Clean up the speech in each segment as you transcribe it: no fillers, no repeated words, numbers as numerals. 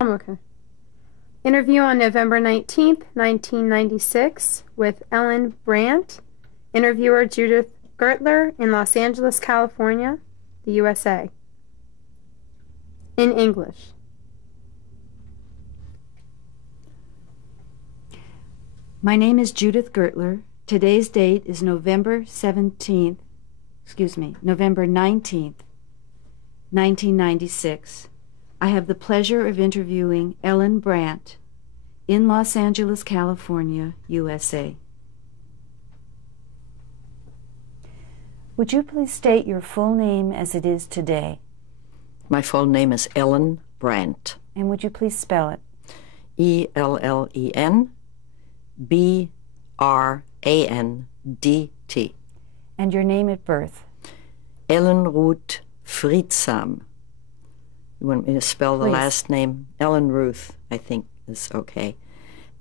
I'm okay. Interview on November 19th, 1996 with Ellen Brandt. Interviewer Judith Gertler in Los Angeles, California, the USA. In English. My name is Judith Gertler. Today's date is November 19th, 1996. I have the pleasure of interviewing Ellen Brandt in Los Angeles, California, USA. Would you please state your full name as it is today? My full name is Ellen Brandt. And would you please spell it? Ellenbrandt. And your name at birth? Ellen Ruth Friedsam. You want me to spell the last name? Ellen Ruth, I think is okay.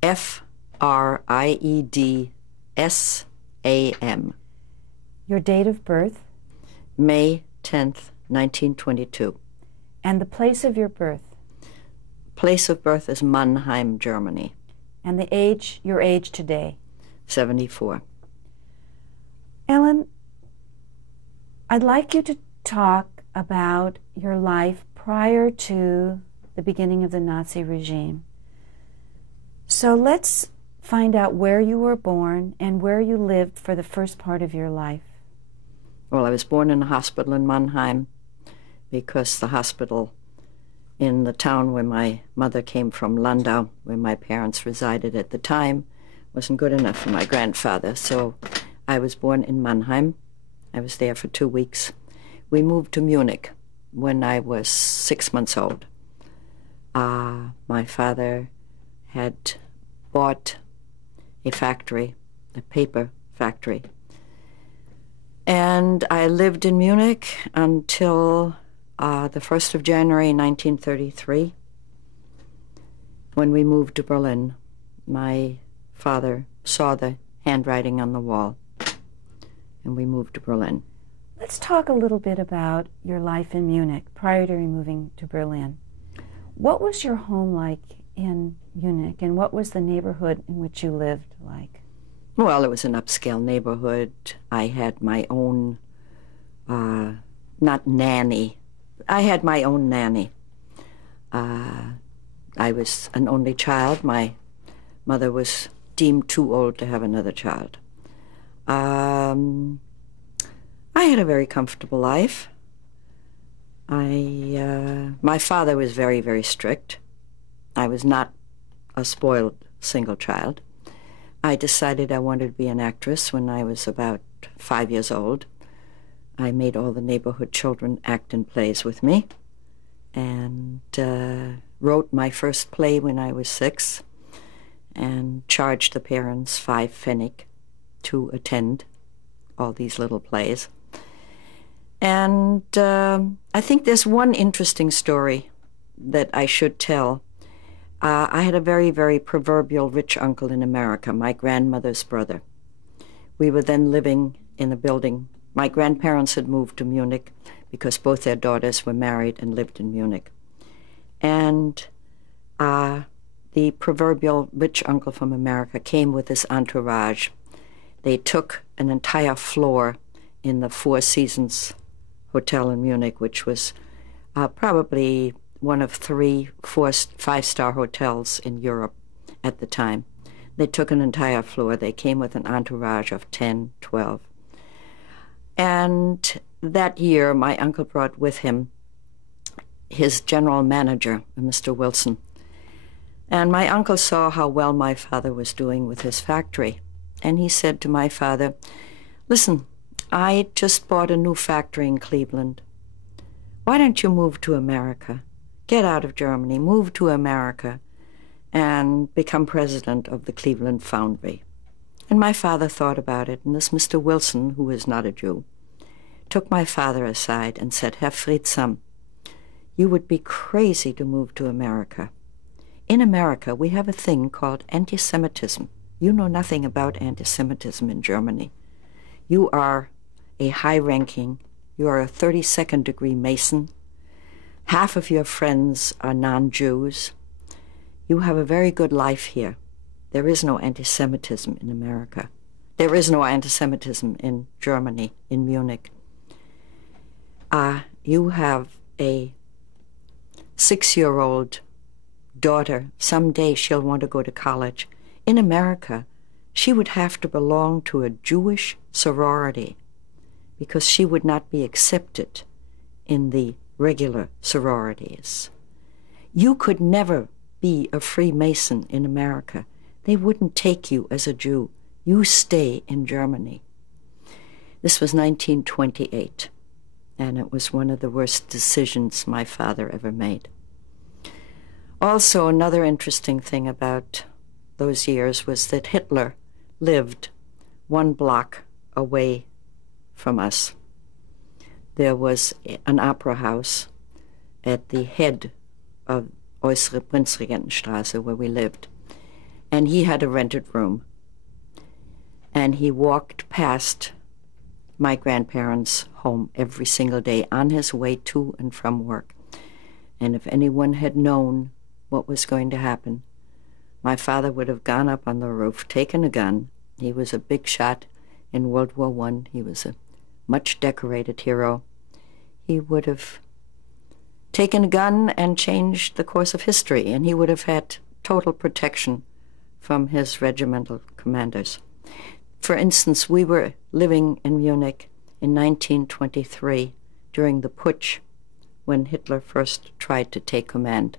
Friedsam. Your date of birth? May 10th, 1922. And the place of your birth? Place of birth is Mannheim, Germany. And the age, your age today? 74. Ellen, I'd like you to talk about your life prior to the beginning of the Nazi regime. So let's find out where you were born and where you lived for the first part of your life. Well, I was born in a hospital in Mannheim because the hospital in the town where my mother came from, Landau, where my parents resided at the time, wasn't good enough for my grandfather. So I was born in Mannheim. I was there for 2 weeks. We moved to Munich when I was 6 months old. My father had bought a factory, a paper factory. And I lived in Munich until the 1st of January 1933, when we moved to Berlin. My father saw the handwriting on the wall, and we moved to Berlin. Let's talk a little bit about your life in Munich prior to moving to Berlin. What was your home like in Munich, and what was the neighborhood in which you lived like? Well, it was an upscale neighborhood. I had my own, not nanny. I had my own nanny. I was an only child. My mother was deemed too old to have another child. I had a very comfortable life. My father was very, very strict. I was not a spoiled single child. I decided I wanted to be an actress when I was about 5 years old. I made all the neighborhood children act in plays with me, and wrote my first play when I was 6, and charged the parents 5 pfennig to attend all these little plays. And I think there's one interesting story that I should tell. I had a very, very proverbial rich uncle in America, my grandmother's brother. We were then living in a building. My grandparents had moved to Munich because both their daughters were married and lived in Munich. And the proverbial rich uncle from America came with his entourage. They took an entire floor in the Four Seasons Hotel in Munich, which was probably one of 3 5-star hotels in Europe at the time. They took an entire floor. They came with an entourage of 10, 12. And that year, my uncle brought with him his general manager, Mr. Wilson. And my uncle saw how well my father was doing with his factory. And he said to my father, "Listen, I just bought a new factory in Cleveland. Why don't you move to America? Get out of Germany, move to America, and become president of the Cleveland Foundry." And my father thought about it, and this Mr. Wilson, who is not a Jew, took my father aside and said, "Herr Friedsam, you would be crazy to move to America. In America, we have a thing called anti-Semitism. You know nothing about anti-Semitism in Germany. You are a high-ranking, you are a 32nd degree Mason. Half of your friends are non-Jews. you have a very good life here. There is no anti-Semitism in America. There is no anti-Semitism in Germany, in Munich. You have a 6-year-old daughter. Someday she'll want to go to college. In America, she would have to belong to a Jewish sorority because she would not be accepted in the regular sororities. You could never be a Freemason in America. They wouldn't take you as a Jew. You stay in Germany. This was 1928, and it was one of the worst decisions my father ever made. Also, another interesting thing about those years was that Hitler lived 1 block away from us. There was an opera house at the head of Äußere Prinzregentenstraße, where we lived, and he had a rented room. And he walked past my grandparents' home every single day on his way to and from work. And if anyone had known what was going to happen, my father would have gone up on the roof, taken a gun. He was a big shot in World War I. He was a much decorated hero. He would have taken a gun and changed the course of history, and he would have had total protection from his regimental commanders. For instance, we were living in Munich in 1923 during the putsch, when Hitler first tried to take command,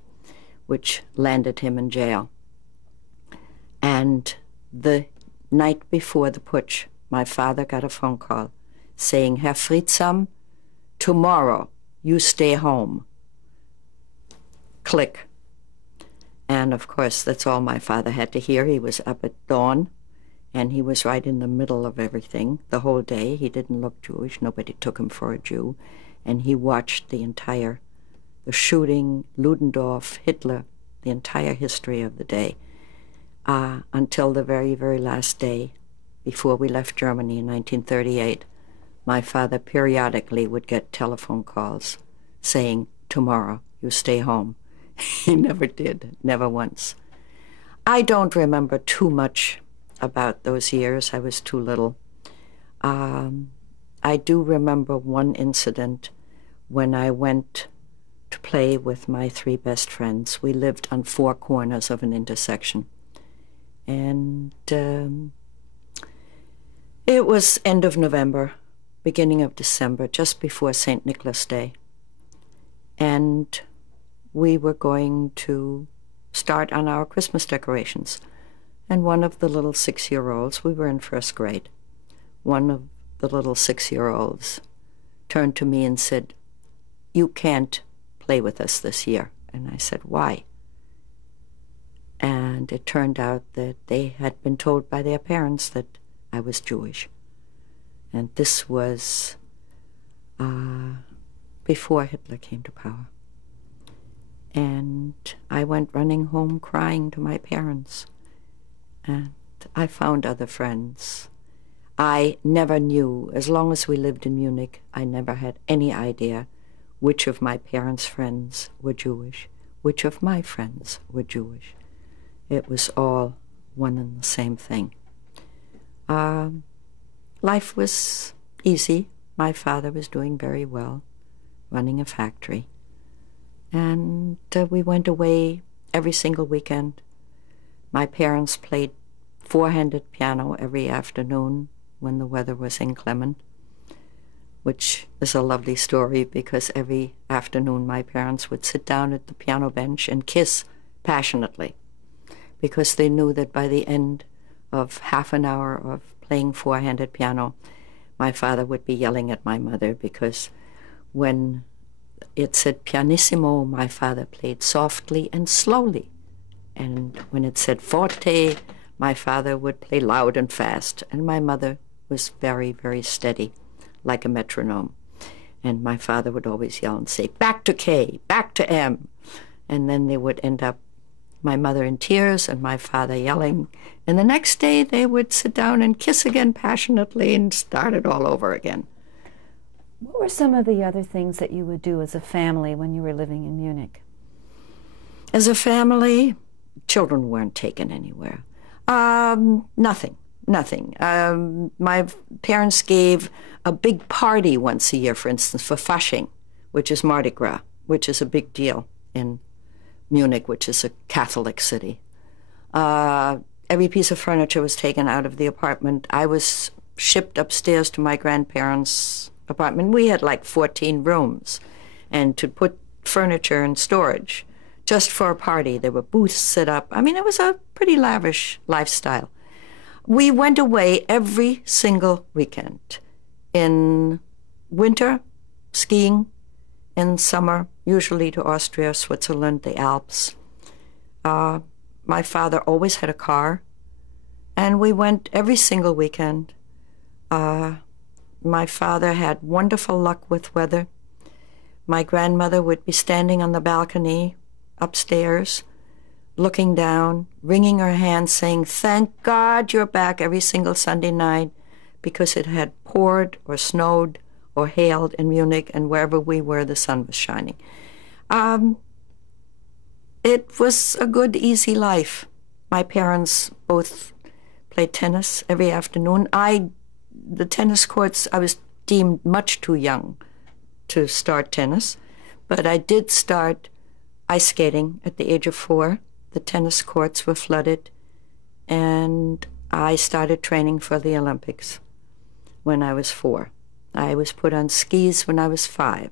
which landed him in jail. And the night before the putsch, my father got a phone call saying, "Herr Friedsam, tomorrow you stay home." Click. And of course, that's all my father had to hear. He was up at dawn, and he was right in the middle of everything the whole day. He didn't look Jewish. Nobody took him for a Jew. And he watched the shooting, Ludendorff, Hitler, the entire history of the day, until the very, very last day before we left Germany in 1938. My father periodically would get telephone calls saying, "Tomorrow, you stay home." He never did, never once. I don't remember too much about those years. I was too little. I do remember one incident when I went to play with my 3 best friends. We lived on 4 corners of an intersection. And it was end of November, beginning of December, just before St. Nicholas Day. And we were going to start on our Christmas decorations. And one of the little 6-year-olds, we were in 1st grade, one of the little 6-year-olds turned to me and said, "You can't play with us this year." And I said, "Why?" And it turned out that they had been told by their parents that I was Jewish. And this was before Hitler came to power. And I went running home crying to my parents. And I found other friends. I never knew, as long as we lived in Munich, I never had any idea which of my parents' friends were Jewish, which of my friends were Jewish. It was all one and the same thing. Life was easy. My father was doing very well, running a factory. And we went away every single weekend. My parents played 4-handed piano every afternoon when the weather was inclement, which is a lovely story because every afternoon my parents would sit down at the piano bench and kiss passionately because they knew that by the end of half an hour of playing 4-handed piano, my father would be yelling at my mother because when it said pianissimo, my father played softly and slowly. And when it said forte, my father would play loud and fast. And my mother was very, very steady, like a metronome. And my father would always yell and say, "Back to K, back to M." And then they would end up, my mother in tears and my father yelling. And the next day they would sit down and kiss again passionately and start it all over again. What were some of the other things that you would do as a family when you were living in Munich? As a family, children weren't taken anywhere. Nothing. My parents gave a big party once a year, for instance, for Fasching, which is Mardi Gras, which is a big deal in Munich, which is a Catholic city. Every piece of furniture was taken out of the apartment. I was shipped upstairs to my grandparents' apartment. We had like 14 rooms, and to put furniture in storage just for a party. There were booths set up. I mean, it was a pretty lavish lifestyle. We went away every single weekend. In winter, skiing. In summer, usually to Austria, Switzerland, the Alps. My father always had a car, and we went every single weekend. My father had wonderful luck with weather. My grandmother would be standing on the balcony upstairs, looking down, wringing her hands, saying, "Thank God you're back," every single Sunday night, because it had poured or snowed or hailed in Munich, and wherever we were, the sun was shining. It was a good, easy life. My parents both played tennis every afternoon. The tennis courts, I was deemed much too young to start tennis, but I did start ice skating at the age of 4. The tennis courts were flooded, and I started training for the Olympics when I was 4. I was put on skis when I was 5.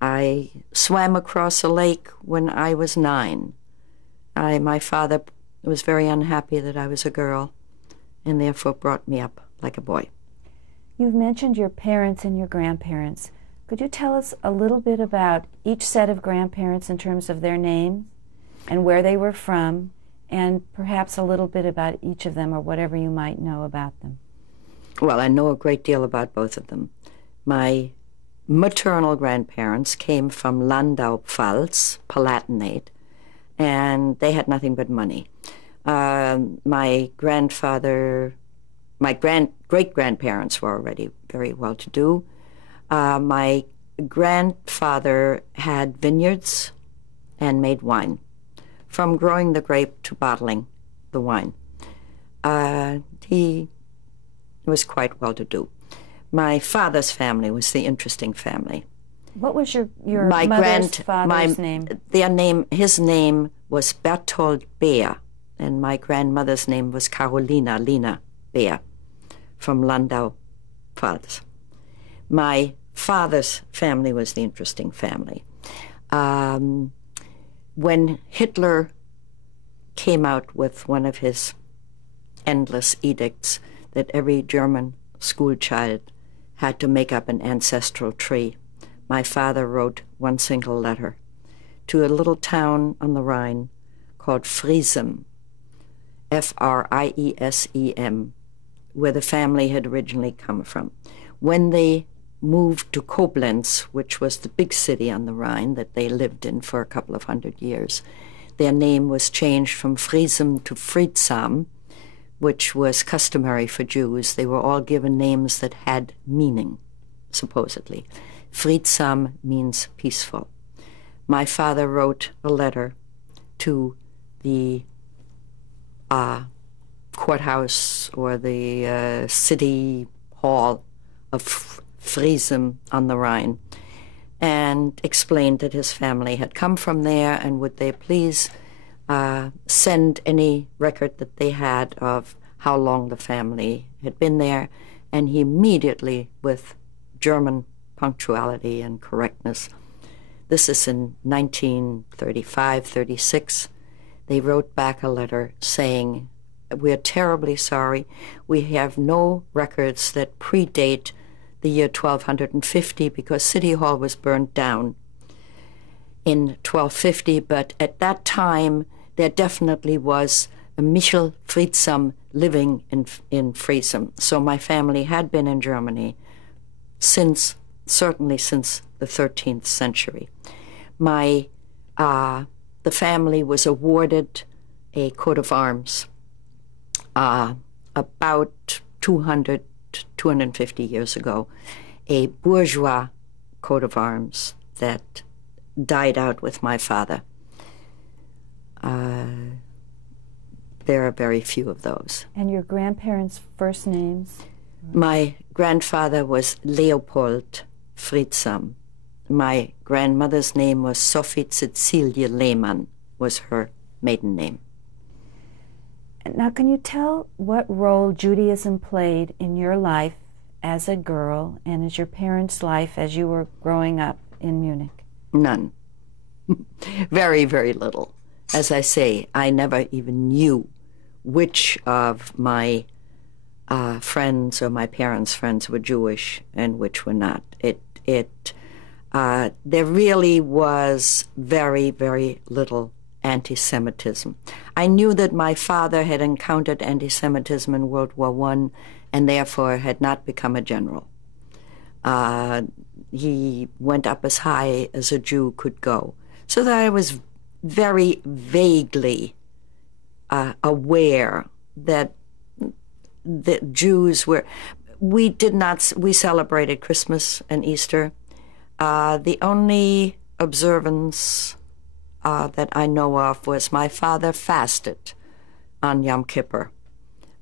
I swam across a lake when I was 9. My father was very unhappy that I was a girl, and therefore brought me up like a boy. You've mentioned your parents and your grandparents. Could you tell us a little bit about each set of grandparents in terms of their names and where they were from, and perhaps a little bit about each of them, or whatever you might know about them? Well, I know a great deal about both of them. My maternal grandparents came from Landau, Pfalz, Palatinate, and they had nothing but money. My great-grandparents were already very well-to-do. My grandfather had vineyards and made wine, from growing the grape to bottling the wine. He was quite well-to-do. My father's family was the interesting family. What was your mother's father's name? His name was Berthold Beer, and my grandmother's name was Lina Beer, from Landau, Pfalz. My father's family was the interesting family. When Hitler came out with one of his endless edicts that every German school child had to make up an ancestral tree, my father wrote one single letter to a little town on the Rhine called Friesem, Friesem, where the family had originally come from. When they moved to Koblenz, which was the big city on the Rhine that they lived in for a couple of 100 years, their name was changed from Friesem to Friedsam, which was customary for Jews. They were all given names that had meaning, supposedly. Friedsam means peaceful. My father wrote a letter to the courthouse or the city hall of Friesem on the Rhine, and explained that his family had come from there, and would they please send any record that they had of how long the family had been there. And he immediately, with German punctuality and correctness, this is in 1935, 36, they wrote back a letter saying, "We're terribly sorry. We have no records that predate the year 1250 because City Hall was burned down in 1250, but at that time there definitely was a Michel Friedsam living in Friesem. So my family had been in Germany certainly since the 13th century. The family was awarded a coat of arms about 250 years ago, a bourgeois coat of arms that died out with my father. there are very few of those. And your grandparents' first names? My grandfather was Leopold Friedsam. My grandmother's name was Sophie Cecilie Lehmann, was her maiden name. Now, can you tell what role Judaism played in your life as a girl and as your parents' life as you were growing up in Munich? None. Very, very little. As I say, I never even knew which of my friends or my parents' friends were Jewish and which were not. There really was very, very little anti-Semitism. I knew that my father had encountered anti-Semitism in World War I and therefore had not become a general. He went up as high as a Jew could go. So that I was very vaguely aware that the Jews were... We celebrated Christmas and Easter. The only observance that I know of was my father fasted on Yom Kippur.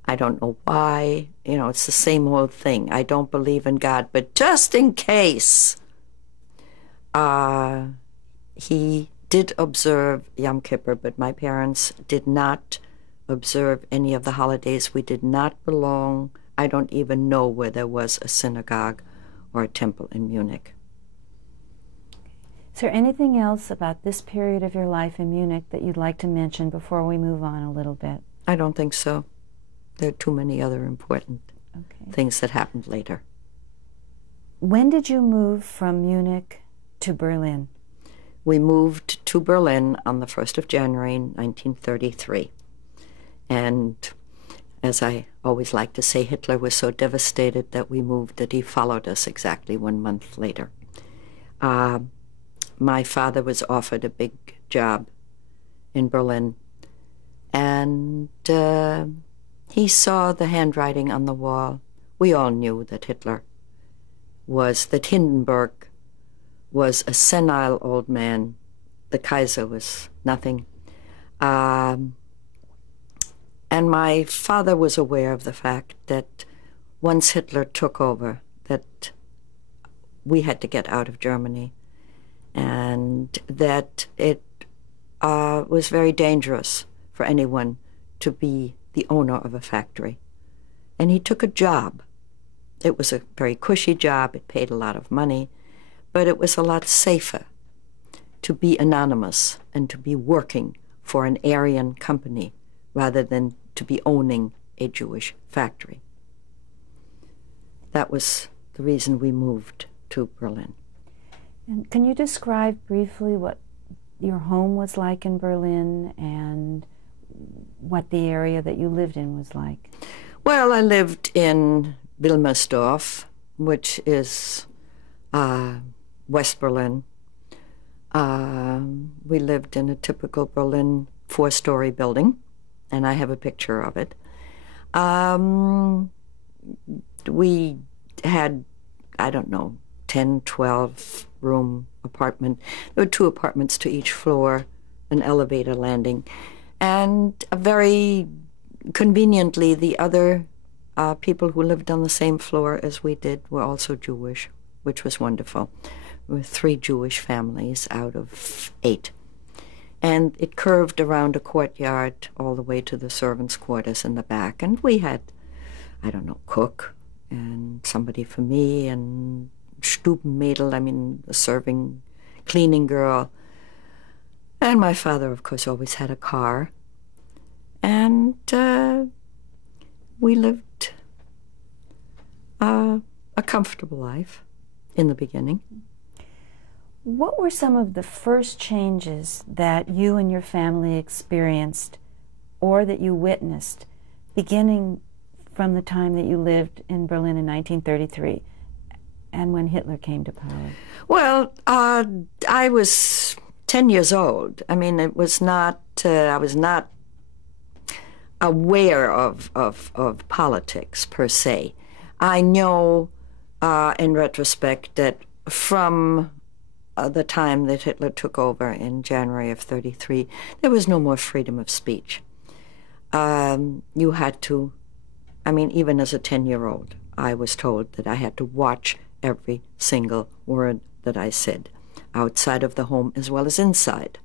I don't know why. You know, it's the same old thing. I don't believe in God, but just in case, he did observe Yom Kippur, but my parents did not observe any of the holidays. We did not belong. I don't even know where there was a synagogue or a temple in Munich. Is there anything else about this period of your life in Munich that you'd like to mention before we move on a little bit? I don't think so. There are too many other important things that happened later. When did you move from Munich to Berlin? We moved to Berlin on the 1st of January, 1933. And as I always like to say, Hitler was so devastated that we moved that he followed us exactly 1 month later. My father was offered a big job in Berlin, and he saw the handwriting on the wall. We all knew that Hindenburg was a senile old man. The Kaiser was nothing. And my father was aware of the fact that once Hitler took over, that we had to get out of Germany, and that it was very dangerous for anyone to be the owner of a factory. And he took a job. It was a very cushy job. It paid a lot of money, but it was a lot safer to be anonymous and to be working for an Aryan company rather than to be owning a Jewish factory. That was the reason we moved to Berlin. And can you describe briefly what your home was like in Berlin and what the area that you lived in was like? Well, I lived in Wilmersdorf, which is West Berlin. We lived in a typical Berlin 4-story building, and I have a picture of it. We had, I don't know, 10, 12-room apartment. There were 2 apartments to each floor, an elevator landing, and very conveniently, the other people who lived on the same floor as we did were also Jewish, which was wonderful. There were 3 Jewish families out of 8. And it curved around a courtyard all the way to the servants' quarters in the back. And we had, I don't know, cook and somebody for me and Stubenmädel, I mean, a serving, cleaning girl. And my father, of course, always had a car. And we lived a comfortable life in the beginning. What were some of the first changes that you and your family experienced or that you witnessed beginning from the time that you lived in Berlin in 1933 and when Hitler came to power? Well, I was 10 years old. I mean, it was not, I was not aware of politics per se. I know in retrospect that from the time that Hitler took over in January of 33, there was no more freedom of speech. You had to, I mean, even as a 10-year-old, I was told that I had to watch every single word that I said, outside of the home as well as inside.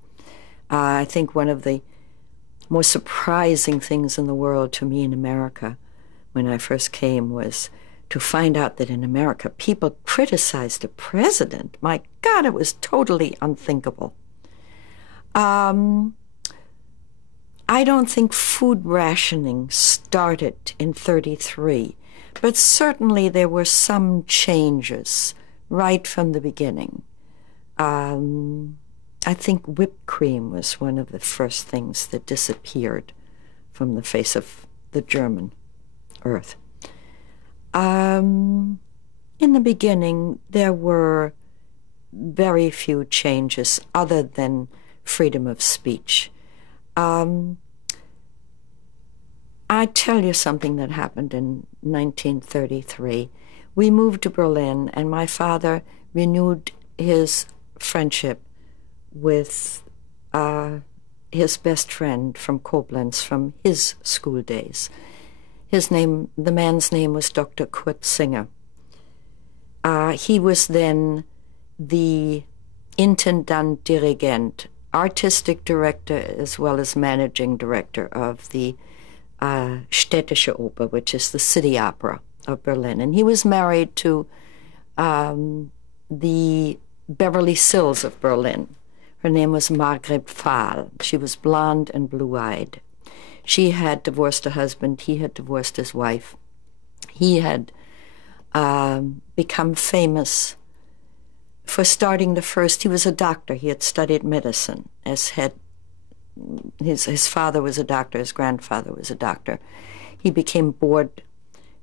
I think one of the most surprising things in the world to me in America when I first came was to find out that in America people criticized the president. My God, it was totally unthinkable. I don't think food rationing started in 33, but certainly there were some changes right from the beginning. I think whipped cream was one of the first things that disappeared from the face of the German earth. In the beginning, there were very few changes other than freedom of speech. I tell you something that happened in 1933. We moved to Berlin, and my father renewed his friendship with his best friend from Koblenz from his school days. The man's name was Dr. Kurt Singer. He was then the Intendant Dirigent, artistic director as well as managing director of the Städtische Oper, which is the city opera of Berlin. And he was married to the Beverly Sills of Berlin. Her name was Margret Pfahl. She was blonde and blue-eyed. She had divorced her husband. He had divorced his wife. He had become famous for starting he was a doctor. He had studied medicine, his father was a doctor, his grandfather was a doctor. He became bored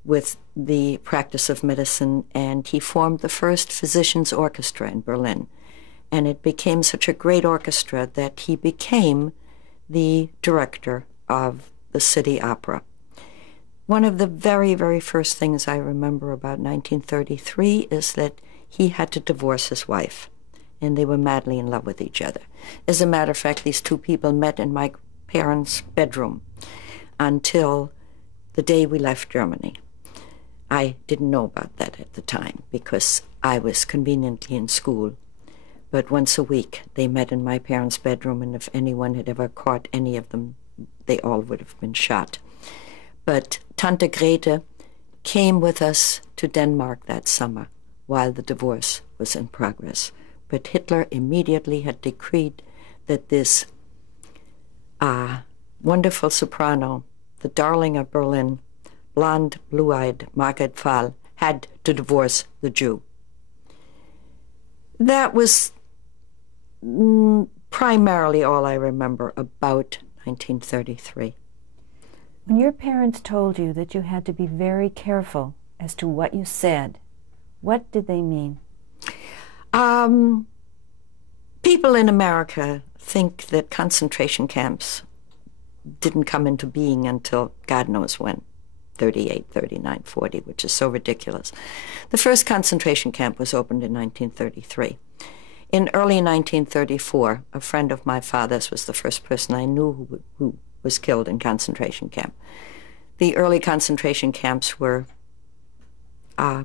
with the practice of medicine, and he formed the first physicians' orchestra in Berlin. And it became such a great orchestra that he became the director of the city opera. One of the very, very first things I remember about 1933 is that he had to divorce his wife, and they were madly in love with each other. As a matter of fact, these two people met in my parents' bedroom until the day we left Germany. I didn't know about that at the time because I was conveniently in school. But once a week, they met in my parents' bedroom, and if anyone had ever caught any of them, they all would have been shot. But Tante Grete came with us to Denmark that summer while the divorce was in progress. But Hitler immediately had decreed that this wonderful soprano, the darling of Berlin, blonde, blue-eyed Margret Pfahl, had to divorce the Jew. That was primarily all I remember about 1933. When your parents told you that you had to be very careful as to what you said, what did they mean? People in America think that concentration camps didn't come into being until God knows when, 38, 39, 40, which is so ridiculous. The first concentration camp was opened in 1933. In early 1934, a friend of my father's was the first person I knew who was killed in concentration camp. The early concentration camps were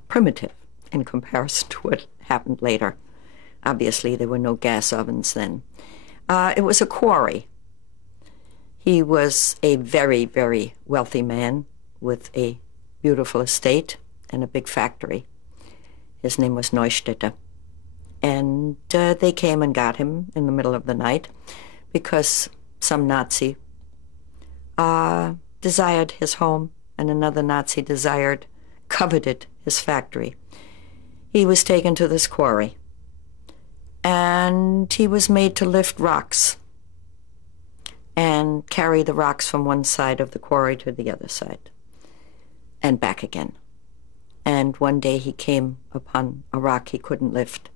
primitive in comparison to what happened later. Obviously, there were no gas ovens then. It was a quarry. He was a very, very wealthy man with a beautiful estate and a big factory. His name was Neustädter. And they came and got him in the middle of the night because some Nazi desired his home and another Nazi coveted his factory. He was taken to this quarry, and he was made to lift rocks and carry the rocks from one side of the quarry to the other side and back again. And one day he came upon a rock he couldn't lift,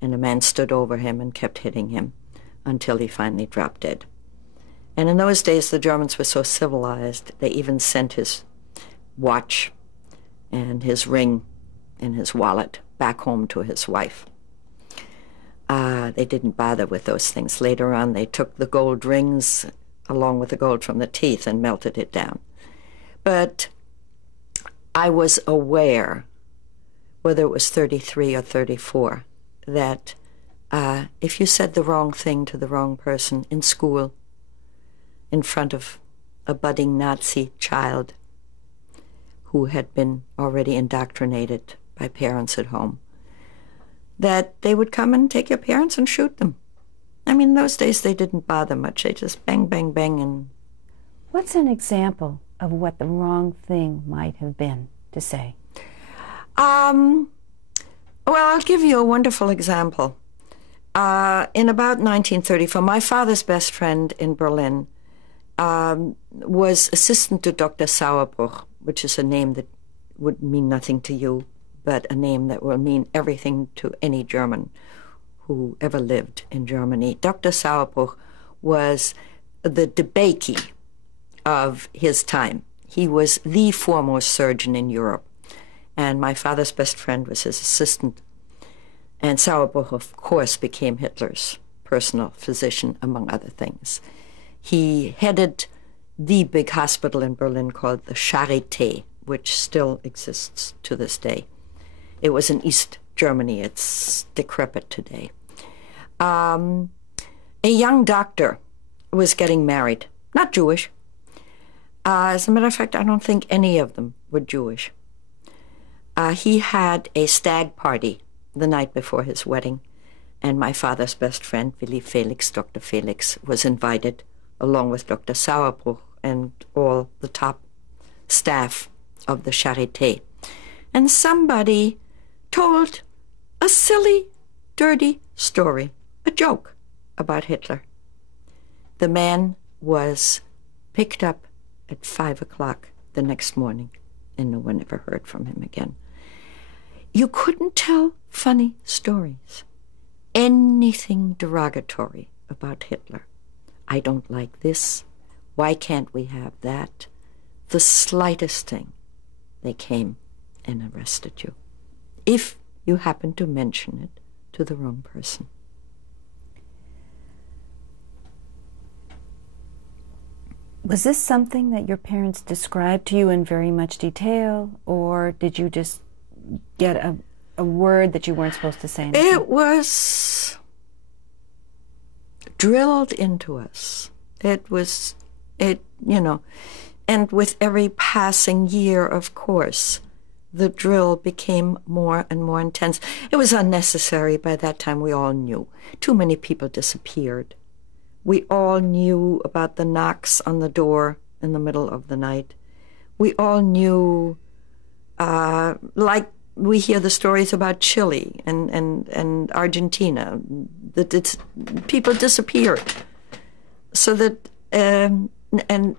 and a man stood over him and kept hitting him until he finally dropped dead. And in those days, the Germans were so civilized, they even sent his watch and his ring and his wallet back home to his wife. They didn't bother with those things. Later on, they took the gold rings along with the gold from the teeth and melted it down. But I was aware, whether it was 33 or 34, that if you said the wrong thing to the wrong person in school, in front of a budding Nazi child who had been already indoctrinated by parents at home, that they would come and take your parents and shoot them. I mean, in those days they didn't bother much. They just bang, bang, bang. And What's an example of what the wrong thing might have been to say? Well, I'll give you a wonderful example. In about 1934, my father's best friend in Berlin was assistant to Dr. Sauerbruch, which is a name that would mean nothing to you, but a name that will mean everything to any German who ever lived in Germany. Dr. Sauerbruch was the Debicki of his time. He was the foremost surgeon in Europe, and my father's best friend was his assistant. And Sauerbruch, of course, became Hitler's personal physician, among other things. He headed the big hospital in Berlin called the Charité, which still exists to this day. It was in East Germany. It's decrepit today. A young doctor was getting married, not Jewish. As a matter of fact, I don't think any of them were Jewish. He had a stag party the night before his wedding, and my father's best friend, Willy Felix, Dr. Felix, was invited, along with Dr. Sauerbruch and all the top staff of the Charité. And somebody told a silly, dirty story, a joke about Hitler. The man was picked up at 5 o'clock the next morning, and no one ever heard from him again. You couldn't tell funny stories, anything derogatory about Hitler. I don't like this. Why can't we have that? The slightest thing, they came and arrested you, if you happen to mention it to the wrong person. Was this something that your parents described to you in very much detail, or did you just get a word that you weren't supposed to say? Anything? It was drilled into us. And with every passing year, of course, the drill became more and more intense. It was unnecessary by that time, we all knew. Too many people disappeared. We all knew about the knocks on the door in the middle of the night. We all knew, like we hear the stories about Chile and Argentina, that people disappeared. So that, and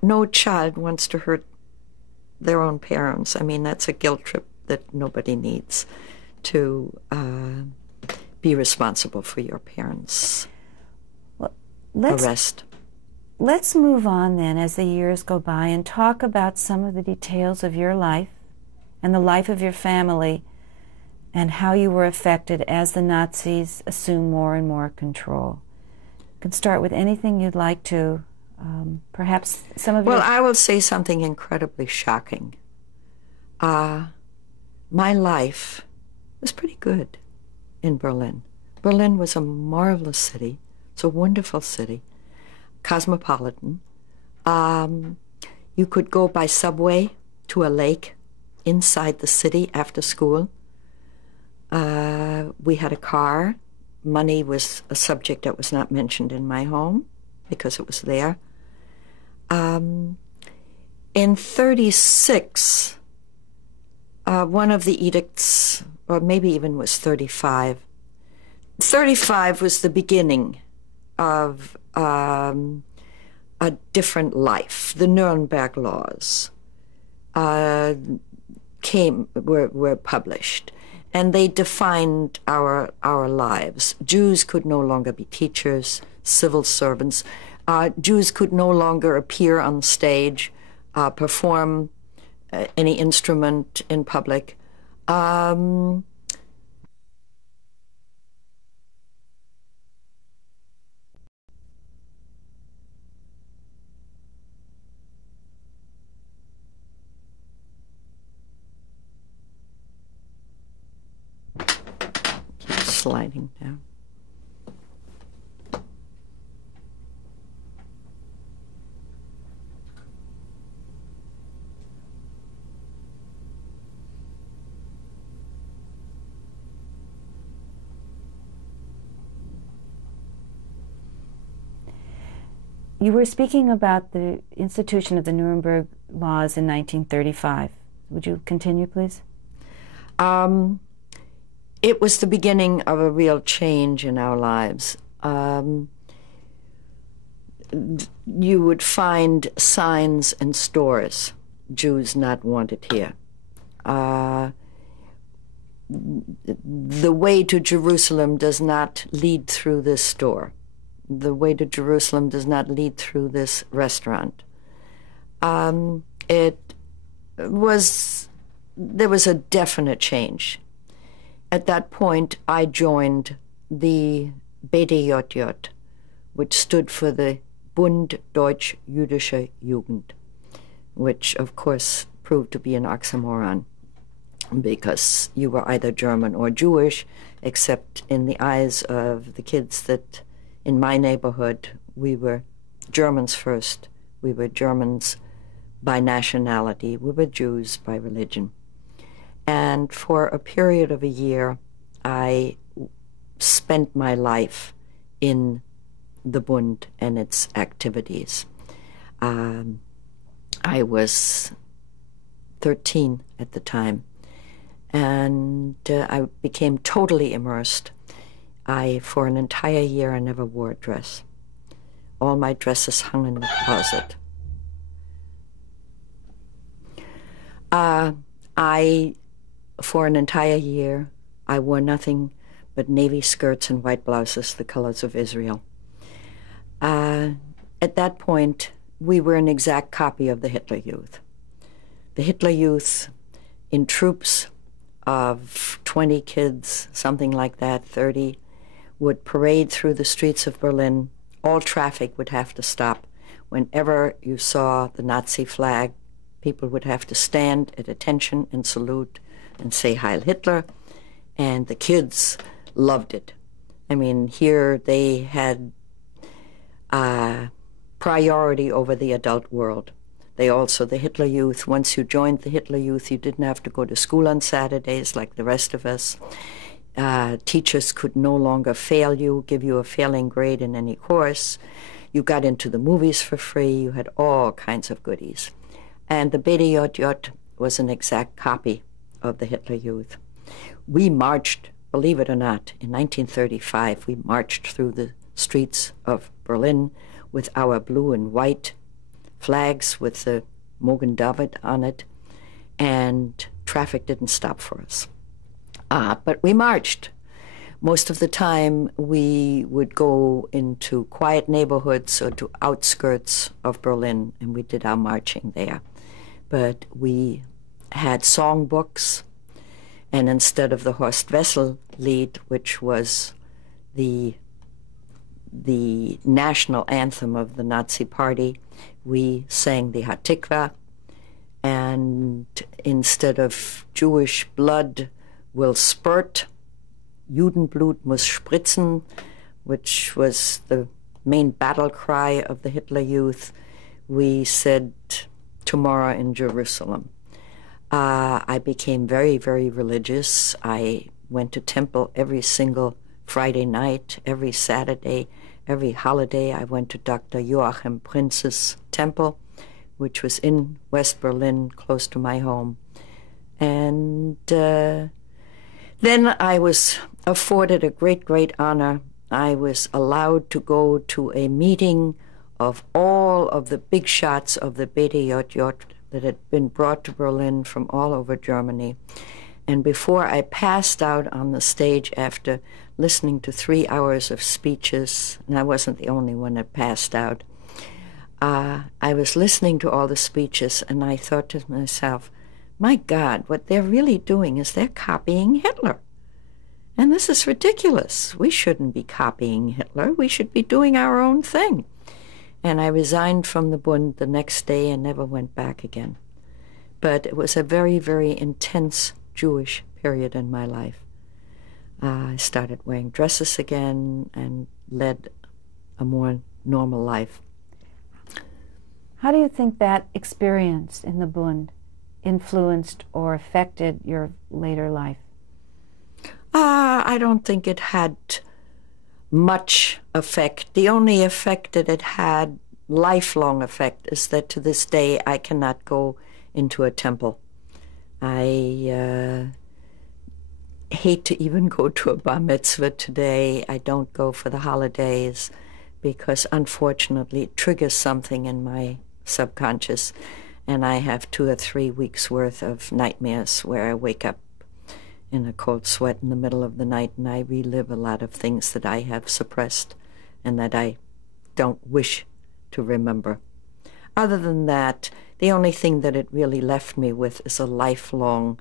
no child wants to hurt their own parents. I mean, that's a guilt trip that nobody needs, to be responsible for your parents' arrest. Let's move on then as the years go by and talk about some of the details of your life and the life of your family and how you were affected as the Nazis assumed more and more control. You can start with anything you'd like to. Perhaps some of Well, I will say something incredibly shocking. My life was pretty good in Berlin. Berlin was a marvelous city. It's a wonderful city, cosmopolitan. You could go by subway to a lake inside the city after school. We had a car. Money was a subject that was not mentioned in my home because it was there. In 1936, one of the edicts, or maybe even was 35, 35 was the beginning of a different life. The Nuremberg laws were published, and they defined our lives. Jews could no longer be teachers, civil servants. Jews could no longer appear on stage, perform any instrument in public. sliding down. You were speaking about the institution of the Nuremberg laws in 1935. Would you continue, please? It was the beginning of a real change in our lives. You would find signs in stores, Jews not wanted here. The way to Jerusalem does not lead through this store. The way to Jerusalem does not lead through this restaurant. There was a definite change. At that point, I joined the BDJJ, which stood for the Bund Deutsch-Jüdische Jugend, which of course proved to be an oxymoron, because you were either German or Jewish, except in the eyes of the kids that in my neighborhood, we were Germans first. We were Germans by nationality. We were Jews by religion. And for a period of a year, I spent my life in the Bund and its activities. I was 13 at the time, and I became totally immersed. For an entire year, I never wore a dress. All my dresses hung in the closet. For an entire year, I wore nothing but navy skirts and white blouses, the colors of Israel. At that point, we were an exact copy of the Hitler Youth. The Hitler Youth, in troops of 20 kids, something like that, 30, would parade through the streets of Berlin. All traffic would have to stop. Whenever you saw the Nazi flag, people would have to stand at attention and salute and say Heil Hitler, and the kids loved it. I mean, here they had priority over the adult world. The Hitler Youth, once you joined the Hitler Youth, you didn't have to go to school on Saturdays like the rest of us. Teachers could no longer fail you, give you a failing grade in any course. You got into the movies for free. You had all kinds of goodies. And the BDJJ was an exact copy of the Hitler Youth. We marched, believe it or not, in 1935, we marched through the streets of Berlin with our blue and white flags with the Mogen David on it, and traffic didn't stop for us. But we marched. Most of the time, we would go into quiet neighborhoods or to outskirts of Berlin, and we did our marching there. But we had songbooks, and instead of the Horst Wessel Lied, which was the national anthem of the Nazi Party, we sang the Hatikva, and instead of Jewish blood will spurt, Judenblut muss spritzen, which was the main battle cry of the Hitler Youth, we said tomorrow in Jerusalem. I became very, very religious. I went to temple every single Friday night, every Saturday, every holiday. I went to Dr. Joachim Prinz's temple, which was in West Berlin, close to my home. And then I was afforded a great, great honor. I was allowed to go to a meeting of all of the big shots of the BDJJ that had been brought to Berlin from all over Germany. And before I passed out on the stage after listening to 3 hours of speeches, and I wasn't the only one that passed out, I was listening to all the speeches, and I thought to myself, my God, what they're really doing is they're copying Hitler. And this is ridiculous. We shouldn't be copying Hitler. We should be doing our own thing. And I resigned from the Bund the next day and never went back again. But it was a very, very intense Jewish period in my life. I started wearing dresses again and led a more normal life. How do you think that experience in the Bund influenced or affected your later life? I don't think it had much effect. The only effect that it had, lifelong effect, is that to this day I cannot go into a temple. I hate to even go to a bar mitzvah today. I don't go for the holidays because unfortunately it triggers something in my subconscious, and I have 2 or 3 weeks worth of nightmares where I wake up in a cold sweat in the middle of the night, and I relive a lot of things that I have suppressed and that I don't wish to remember. Other than that, the only thing that it really left me with is a lifelong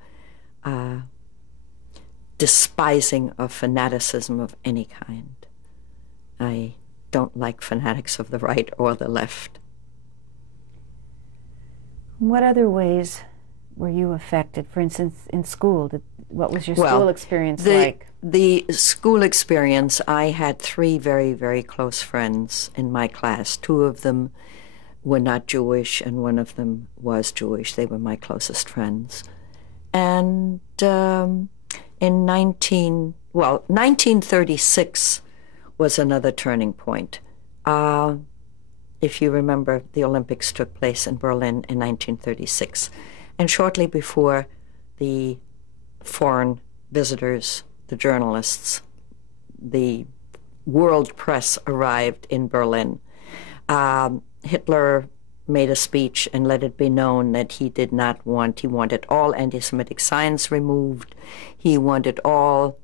despising of fanaticism of any kind. I don't like fanatics of the right or the left. What other ways were you affected? For instance, in school, what was your school experience like? The school experience, I had 3 very, very close friends in my class. 2 of them were not Jewish, and 1 of them was Jewish. They were my closest friends. And in 1936 was another turning point. If you remember, the Olympics took place in Berlin in 1936. And shortly before, the foreign visitors, the journalists, the world press arrived in Berlin. Hitler made a speech and let it be known that he wanted all anti-Semitic signs removed. He wanted all,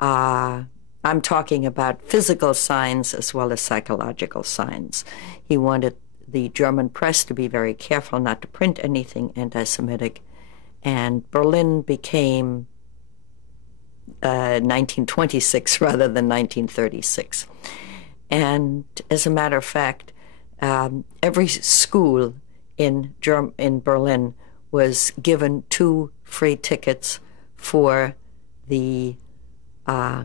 I'm talking about physical signs as well as psychological signs. He wanted the German press to be very careful not to print anything anti-Semitic. And Berlin became 1926 rather than 1936. And as a matter of fact, every school in Berlin was given 2 free tickets for the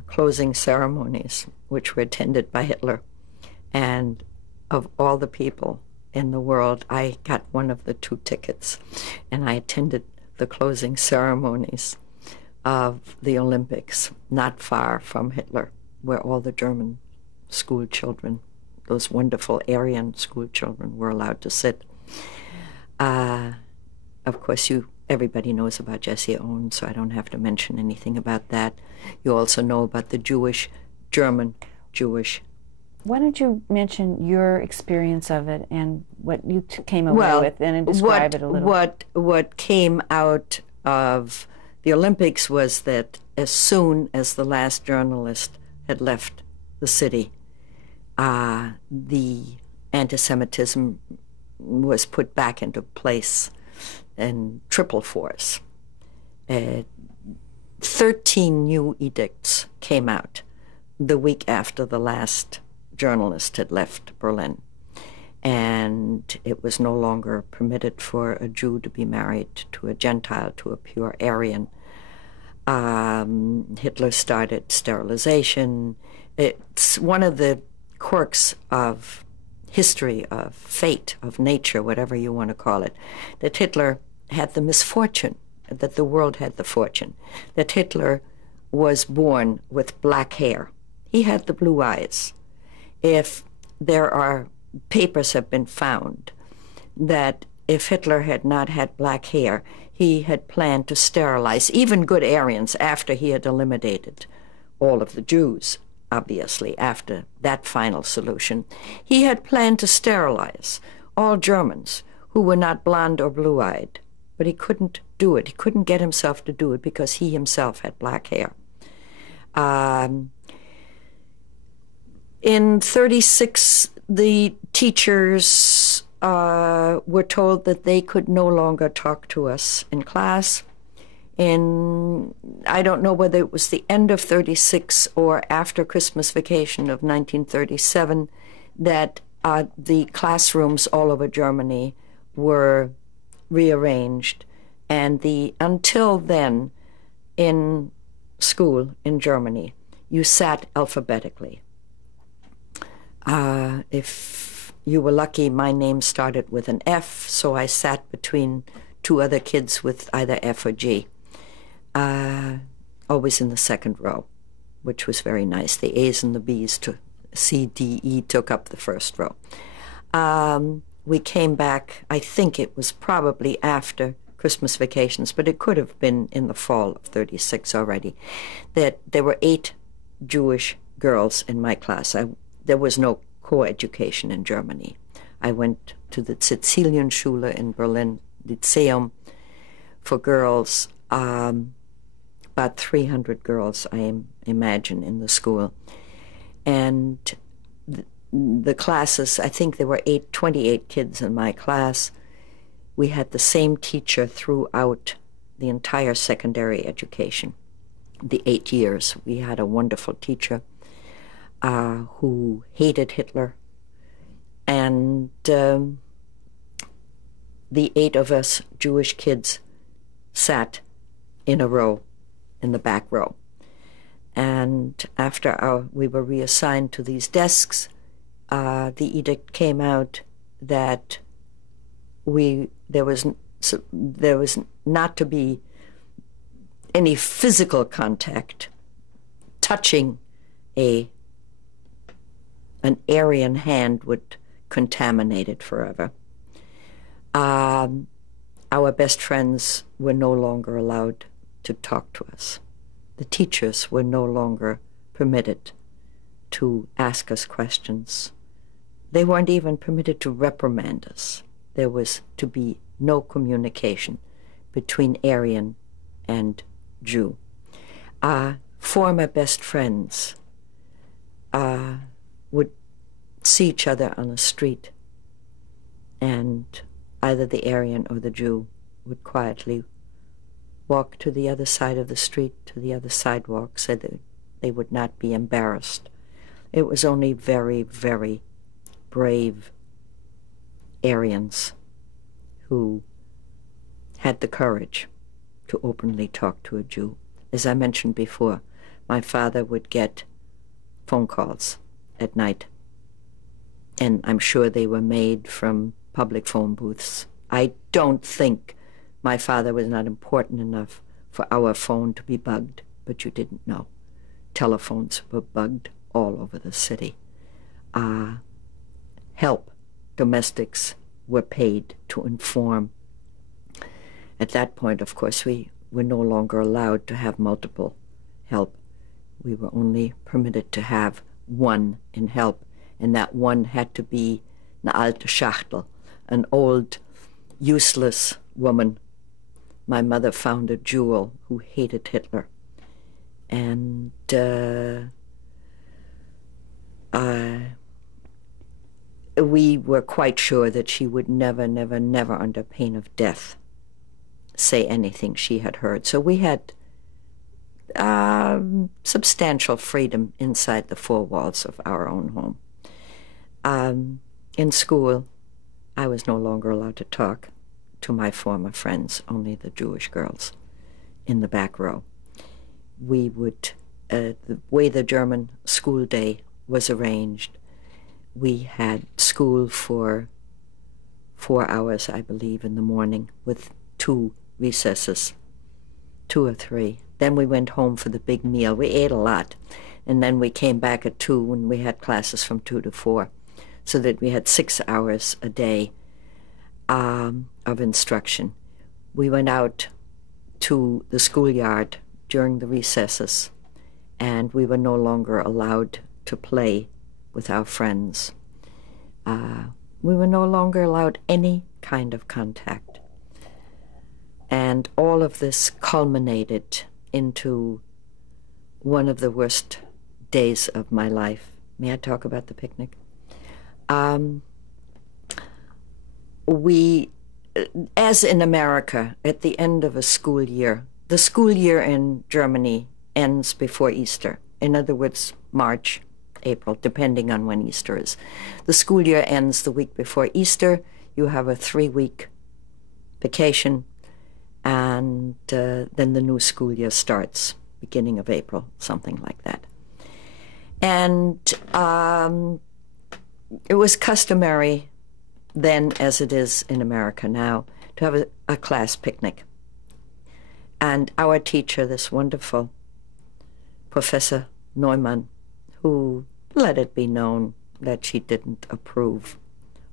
closing ceremonies, which were attended by Hitler. And of all the people in the world, I got one of the 2 tickets, and I attended the closing ceremonies of the Olympics, not far from Hitler, where all the German school children, those wonderful Aryan school children, were allowed to sit. Of course, everybody knows about Jesse Owens, so I don't have to mention anything about that. You also know about the German Jewish. Why don't you mention your experience of it and what you came away with and describe it a little? What came out of the Olympics was that as soon as the last journalist had left the city, the anti-Semitism was put back into place in triple force. 13 new edicts came out the week after the last journalist had left Berlin. And it was no longer permitted for a Jew to be married to a Gentile, to a pure Aryan. Hitler started sterilization. It's one of the quirks of history, of fate, of nature, whatever you want to call it, that Hitler had the misfortune, that the world had the fortune, that Hitler was born with black hair. He had the blue eyes. If there are papers have been found that if Hitler had not had black hair, he had planned to sterilize even good Aryans after he had eliminated all of the Jews, obviously, after that final solution. He had planned to sterilize all Germans who were not blonde or blue-eyed, but he couldn't do it. He couldn't get himself to do it because he himself had black hair. In 1936, the teachers were told that they could no longer talk to us in class. I don't know whether it was the end of 1936 or after Christmas vacation of 1937, that the classrooms all over Germany were rearranged. And until then, in school in Germany, you sat alphabetically. If you were lucky, my name started with an F, so I sat between two other kids with either F or G, always in the second row, which was very nice. The A's and the B's, C, D, E, took up the first row. We came back, I think it was probably after Christmas vacations, but it could have been in the fall of 36 already, that there were 8 Jewish girls in my class. There was no co-education in Germany. I went to the Sizilien Schule in Berlin, Lyceum, for girls, about 300 girls, I imagine, in the school. And the classes, I think there were 28 kids in my class. We had the same teacher throughout the entire secondary education, the 8 years. We had a wonderful teacher who hated Hitler. And the 8 of us Jewish kids sat in a row, in the back row. And after we were reassigned to these desks, the edict came out that there was not to be any physical contact. Touching an Aryan hand would contaminate it forever. Our best friends were no longer allowed to talk to us. The teachers were no longer permitted to ask us questions. They weren't even permitted to reprimand us. There was to be no communication between Aryan and Jew. Former best friends would see each other on the street, and either the Aryan or the Jew would quietly walk to the other side of the street, to the other sidewalk, so that they would not be embarrassed. It was only very, very brave Aryans who had the courage to openly talk to a Jew. As I mentioned before, my father would get phone calls at night, and I'm sure they were made from public phone booths. I don't think my father was not important enough for our phone to be bugged, but you didn't know. Telephones were bugged all over the city. Help, domestics were paid to inform. At that point, of course, we were no longer allowed to have multiple help. We were only permitted to have one in help, and that one had to be eine alte Schachtel, an old, useless woman. My mother found a jewel who hated Hitler, and we were quite sure that she would never, never, never, under pain of death, say anything she had heard. So we had substantial freedom inside the 4 walls of our own home. In school, I was no longer allowed to talk to my former friends, only the Jewish girls in the back row. We would, the way the German school day was arranged, we had school for 4 hours, I believe, in the morning, with 2 recesses, 2 or 3. Then we went home for the big meal. We ate a lot. And then we came back at 2 when we had classes from 2 to 4, so that we had 6 hours a day of instruction. We went out to the schoolyard during the recesses, and we were no longer allowed to play with our friends. We were no longer allowed any kind of contact. And all of this culminated into one of the worst days of my life. May I talk about the picnic? We, as in America, at the end of a school year, the school year in Germany ends before Easter. In other words, March, April, depending on when Easter is. The school year ends the week before Easter. You have a 3-week vacation, and then the new school year starts. beginning of April, something like that. And it was customary then, as it is in America now, to have a class picnic. And our teacher, this wonderful Professor Neumann, who let it be known that she didn't approve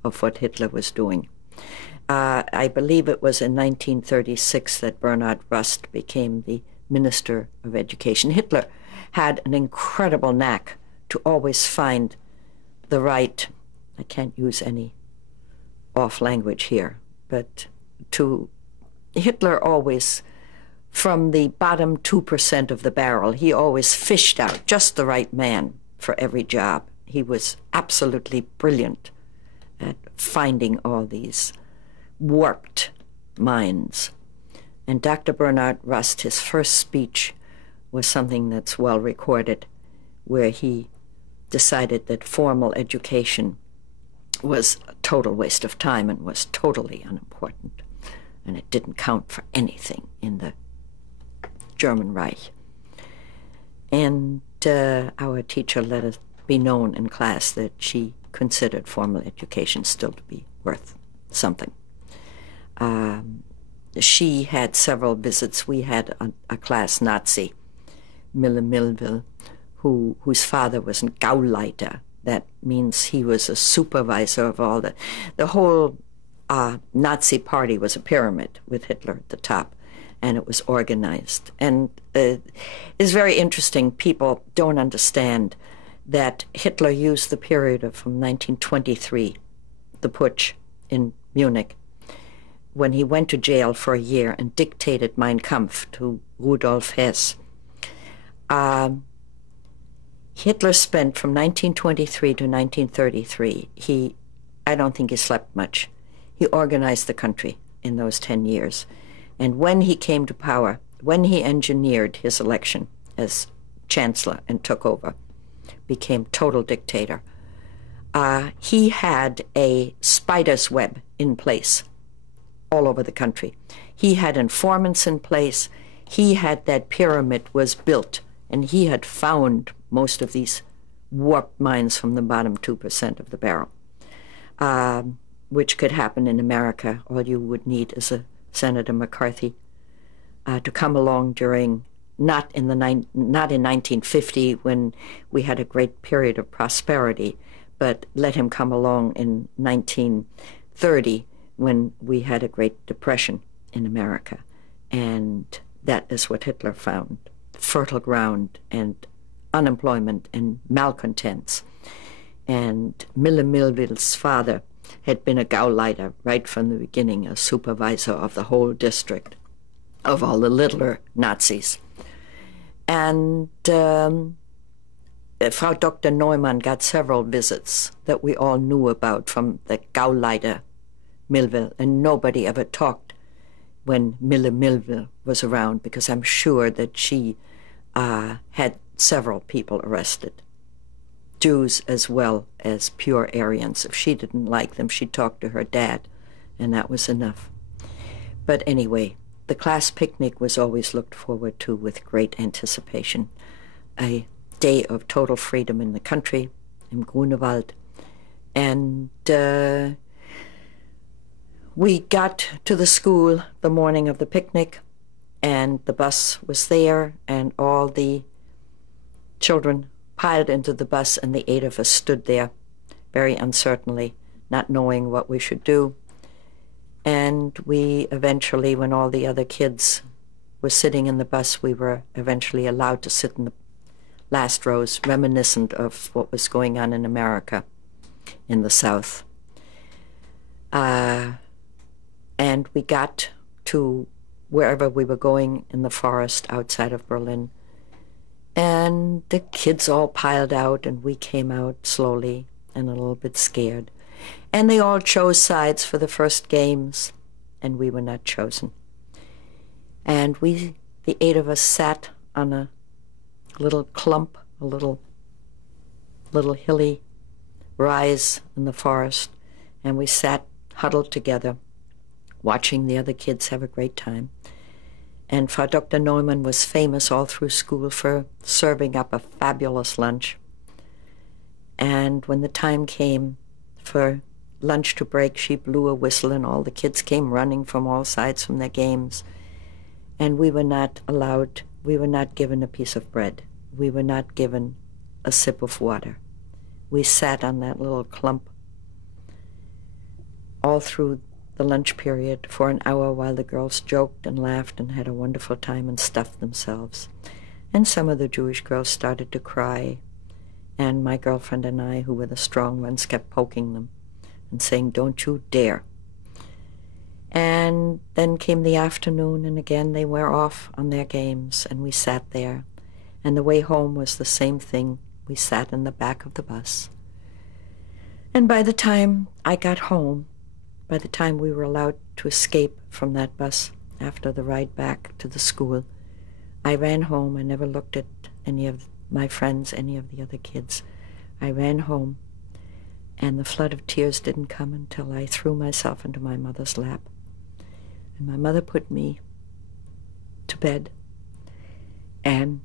of what Hitler was doing. I believe it was in 1936 that Bernhard Rust became the Minister of Education. Hitler had an incredible knack to always find the right, I can't use any off language here, but Hitler always, from the bottom 2% of the barrel, he always fished out just the right man for every job. He was absolutely brilliant at finding all these warped minds. And Dr. Bernhard Rust, his first speech was something that's well recorded, where he decided that formal education was a total waste of time and was totally unimportant, and it didn't count for anything in the German Reich. And our teacher let it be known in class that she considered formal education still to be worth something. She had several visits. We had a class Nazi, Mille Millville, whose father was a Gauleiter. That means he was a supervisor of all the whole Nazi party was a pyramid with Hitler at the top, and it was organized. And it's very interesting. People don't understand that Hitler used the period of from 1923, the putsch in Munich, when he went to jail for a year and dictated Mein Kampf to Rudolf Hess. Hitler spent from 1923 to 1933, I don't think he slept much. He organized the country in those 10 years. And when he came to power, when he engineered his election as chancellor and took over, became total dictator, he had a spider's web in place all over the country. He had informants in place. He had that pyramid was built, and he had found most of these warped minds from the bottom 2% of the barrel, which could happen in America. All you would need is a Senator McCarthy to come along during, not in 1950 when we had a great period of prosperity, but let him come along in 1930 when we had a Great Depression in America. And that is what Hitler found, fertile ground and unemployment and malcontents. And Mille Millville's father had been a Gauleiter right from the beginning, a supervisor of the whole district, of all the littler Nazis. And Frau Dr. Neumann got several visits that we all knew about from the Gauleiter Millville, and nobody ever talked when Mille Millville was around, because I'm sure that she had several people arrested, Jews as well as pure Aryans. If she didn't like them, she talked to her dad, and that was enough. But anyway, the class picnic was always looked forward to with great anticipation. A day of total freedom in the country, in Grunewald. And we got to the school the morning of the picnic, and the bus was there, and all the children piled into the bus, and the 8 of us stood there very uncertainly, not knowing what we should do. And we eventually, when all the other kids were sitting in the bus, we were eventually allowed to sit in the last rows, reminiscent of what was going on in America in the South. And we got to wherever we were going in the forest outside of Berlin. And the kids all piled out, and we came out slowly and a little bit scared. And they all chose sides for the first games, and we were not chosen. And we, the 8 of us, sat on a little clump, a little hilly rise in the forest, and we sat huddled together, watching the other kids have a great time. And Frau Dr. Neumann was famous all through school for serving up a fabulous lunch. And when the time came for lunch to break, she blew a whistle and all the kids came running from all sides from their games. And we were not allowed, we were not given a piece of bread. We were not given a sip of water. We sat on that little clump all through the lunch period for an hour while the girls joked and laughed and had a wonderful time and stuffed themselves. And some of the Jewish girls started to cry, and my girlfriend and I, who were the strong ones, kept poking them and saying, "Don't you dare." And then came the afternoon, and again they were off on their games, and we sat there. And the way home was the same thing. We sat in the back of the bus. And by the time I got home, by the time we were allowed to escape from that bus after the ride back to the school, I ran home. I never looked at any of my friends, any of the other kids. I ran home, and the flood of tears didn't come until I threw myself into my mother's lap. And my mother put me to bed. And,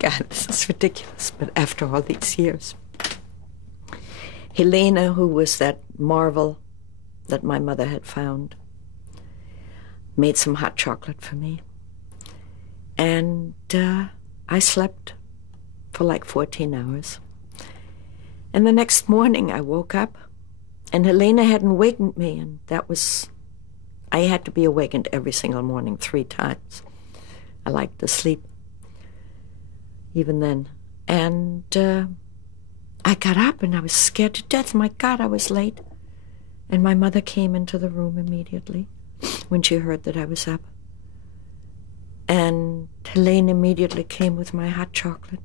God, this is ridiculous, but after all these years, Helena, who was that marvel that my mother had found, made some hot chocolate for me. And I slept for like 14 hours. And the next morning I woke up, and Helena hadn't wakened me, and I had to be awakened every single morning 3 times. I liked to sleep even then. And I got up, and I was scared to death. My God, I was late. And my mother came into the room immediately when she heard that I was up. And Helene immediately came with my hot chocolate.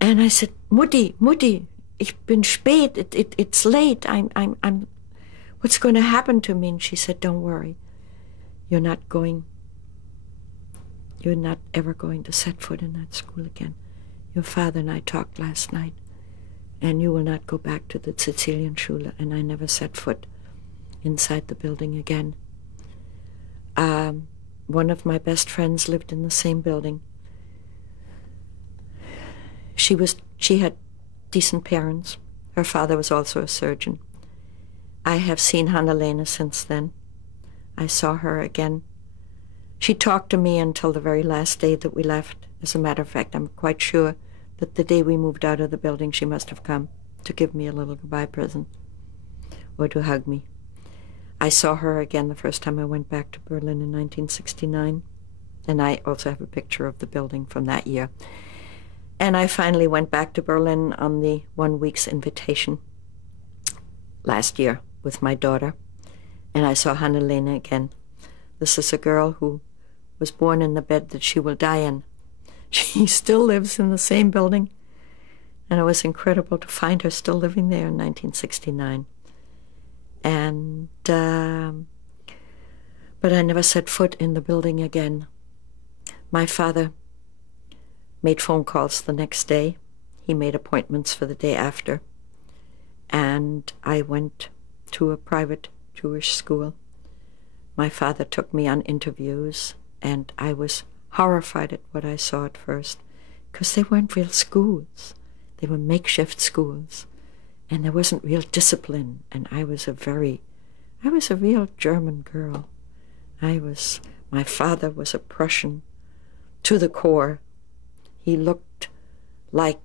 And I said, Mutti, ich bin spät, it's late, I'm, what's going to happen to me? And she said, don't worry, you're not ever going to set foot in that school again. Your father and I talked last night, and you will not go back to the Sizilian Schule. And I never set foot inside the building again. One of my best friends lived in the same building. She had decent parents. Her father was also a surgeon. I have seen Hannelene since then. I saw her again. She talked to me until the very last day that we left. As a matter of fact, I'm quite sure that the day we moved out of the building, she must have come to give me a little goodbye present or to hug me. I saw her again the first time I went back to Berlin in 1969, and I also have a picture of the building from that year. And I finally went back to Berlin on the 1 week's invitation last year with my daughter, and I saw Hannelene again. This is a girl who was born in the bed that she will die in. She still lives in the same building, and it was incredible to find her still living there in 1969. And, but I never set foot in the building again. My father made phone calls the next day. He made appointments for the day after. And I went to a private Jewish school. My father took me on interviews, and I was horrified at what I saw at first, because they weren't real schools. They were makeshift schools, and there wasn't real discipline. And I was a real German girl. My father was a Prussian to the core. He looked like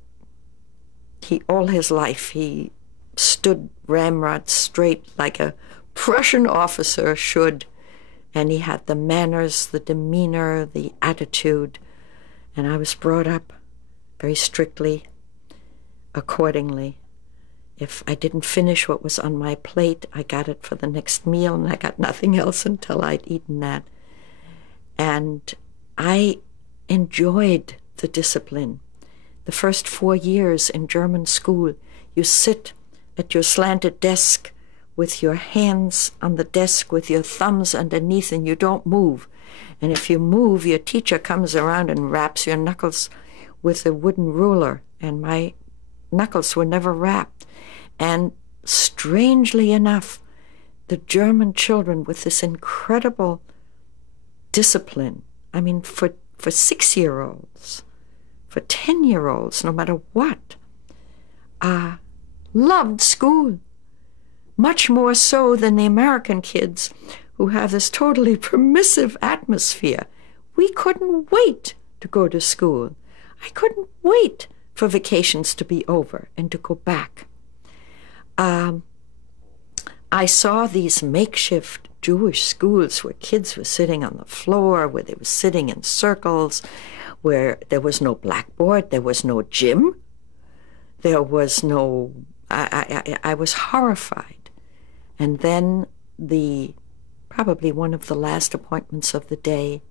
all his life, he stood ramrod straight like a Prussian officer should. And he had the manners, the demeanor, the attitude. And I was brought up very strictly, accordingly. If I didn't finish what was on my plate, I got it for the next meal, and I got nothing else until I'd eaten that. And I enjoyed the discipline. The first 4 years in German school, you sit at your slanted desk with your hands on the desk with your thumbs underneath, and you don't move. And if you move, your teacher comes around and raps your knuckles with a wooden ruler, and my knuckles were never rapped. And strangely enough, the German children with this incredible discipline. I mean, for 6-year-olds, for 10-year-olds, no matter what, loved school, much more so than the American kids who have this totally permissive atmosphere. We couldn't wait to go to school. I couldn't wait for vacations to be over and to go back. I saw these makeshift Jewish schools where kids were sitting on the floor, where they were sitting in circles, where there was no blackboard, there was no gym, there was no... I was horrified. And then probably one of the last appointments of the day,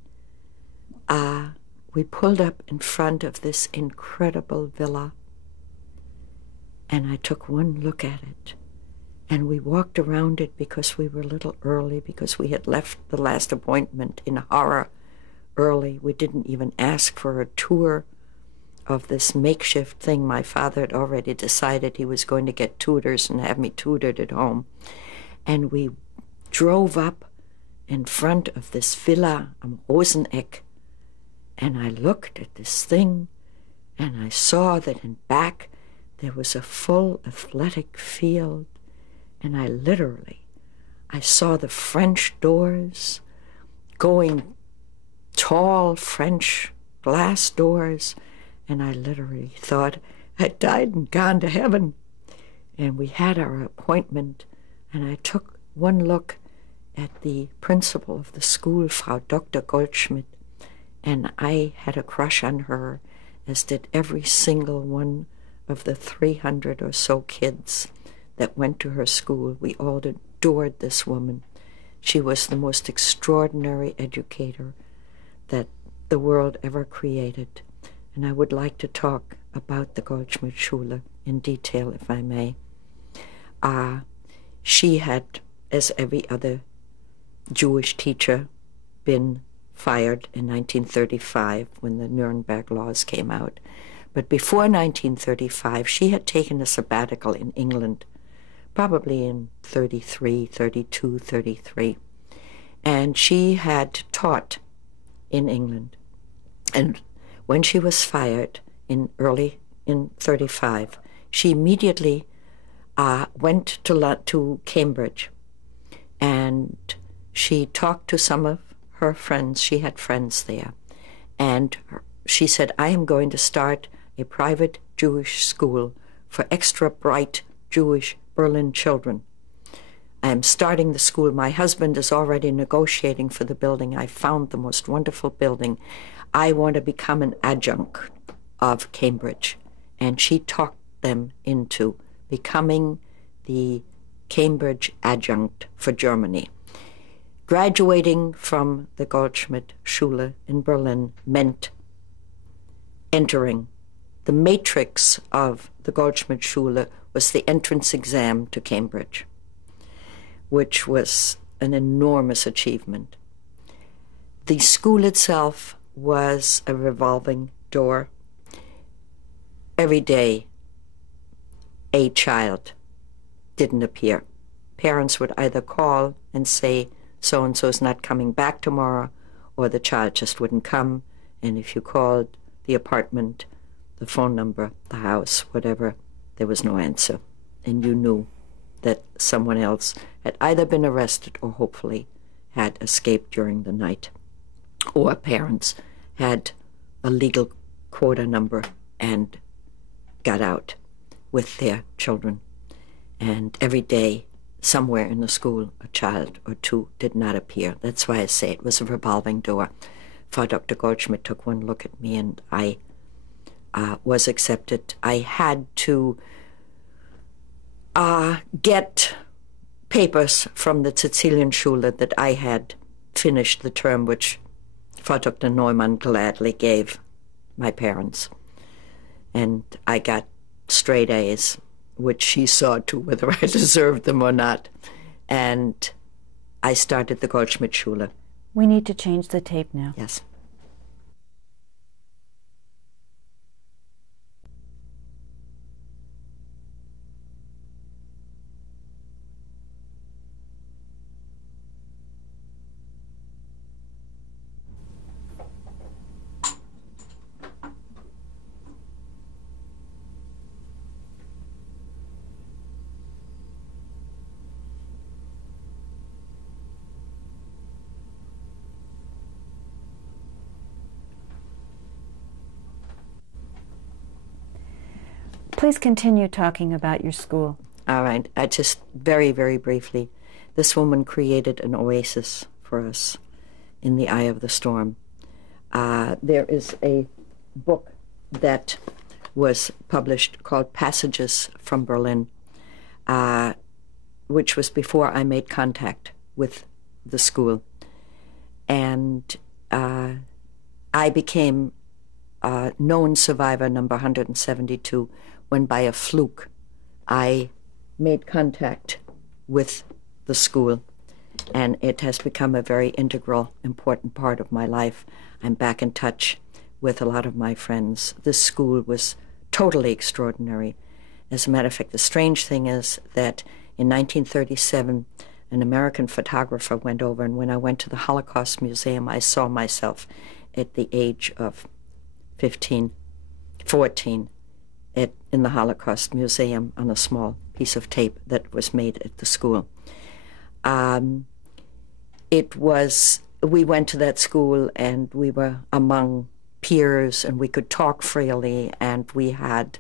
we pulled up in front of this incredible villa, and I took one look at it. And we walked around it because we were a little early, because we had left the last appointment in horror early. We didn't even ask for a tour of this makeshift thing. My father had already decided he was going to get tutors and have me tutored at home. And we drove up in front of this Villa am Roseneck, and I looked at this thing, and I saw that in back there was a full athletic field. And I saw the French doors going, tall French glass doors, and I literally thought I'd died and gone to heaven. And we had our appointment, and I took one look at the principal of the school, Frau Dr. Goldschmidt, and I had a crush on her, as did every single one of the 300 or so kids that went to her school. We all adored this woman. She was the most extraordinary educator that the world ever created. And I would like to talk about the Goldschmidt Schule in detail, if I may. She had, as every other Jewish teacher, been fired in 1935 when the Nuremberg laws came out. But before 1935, she had taken a sabbatical in England, probably in 33, 32, 33. And she had taught in England. And when she was fired in 35, she immediately went to Cambridge. And she talked to some of her friends. She had friends there. And she said, I am going to start a private Jewish school for extra bright Jewish Berlin children. I am starting the school. My husband is already negotiating for the building. I found the most wonderful building. I want to become an adjunct of Cambridge. And she talked them into becoming the Cambridge adjunct for Germany. Graduating from the Goldschmidt Schule in Berlin meant entering. The matrix of the Goldschmidt Schule was the entrance exam to Cambridge, which was an enormous achievement. The school itself was a revolving door. Every day, a child didn't appear. Parents would either call and say, so-and-so's not coming back tomorrow, or the child just wouldn't come, and if you called the apartment, the phone number, the house, whatever, there was no answer. And you knew that someone else had either been arrested or hopefully had escaped during the night. Or parents had a legal quota number and got out with their children. And every day, somewhere in the school, a child or two did not appear. That's why I say it was a revolving door. Frau Dr. Goldschmidt took one look at me, and I was accepted. I had to get papers from the Sizilian Schule that I had finished the term, which Frau Dr. Neumann gladly gave my parents. And I got straight A's, which she saw to whether I deserved them or not. And I started the Goldschmidt Schule. We need to change the tape now. Yes. Please continue talking about your school. All right. I just very, very briefly, this woman created an oasis for us in the eye of the storm. There is a book that was published called Passages from Berlin, which was before I made contact with the school. And I became known survivor number 172 when by a fluke I made contact with the school, and it has become a very integral, important part of my life. I'm back in touch with a lot of my friends. This school was totally extraordinary. As a matter of fact, the strange thing is that in 1937, an American photographer went over, and when I went to the Holocaust Museum, I saw myself at the age of 14, in the Holocaust Museum on a small piece of tape that was made at the school. We went to that school, and we were among peers, and we could talk freely, and we had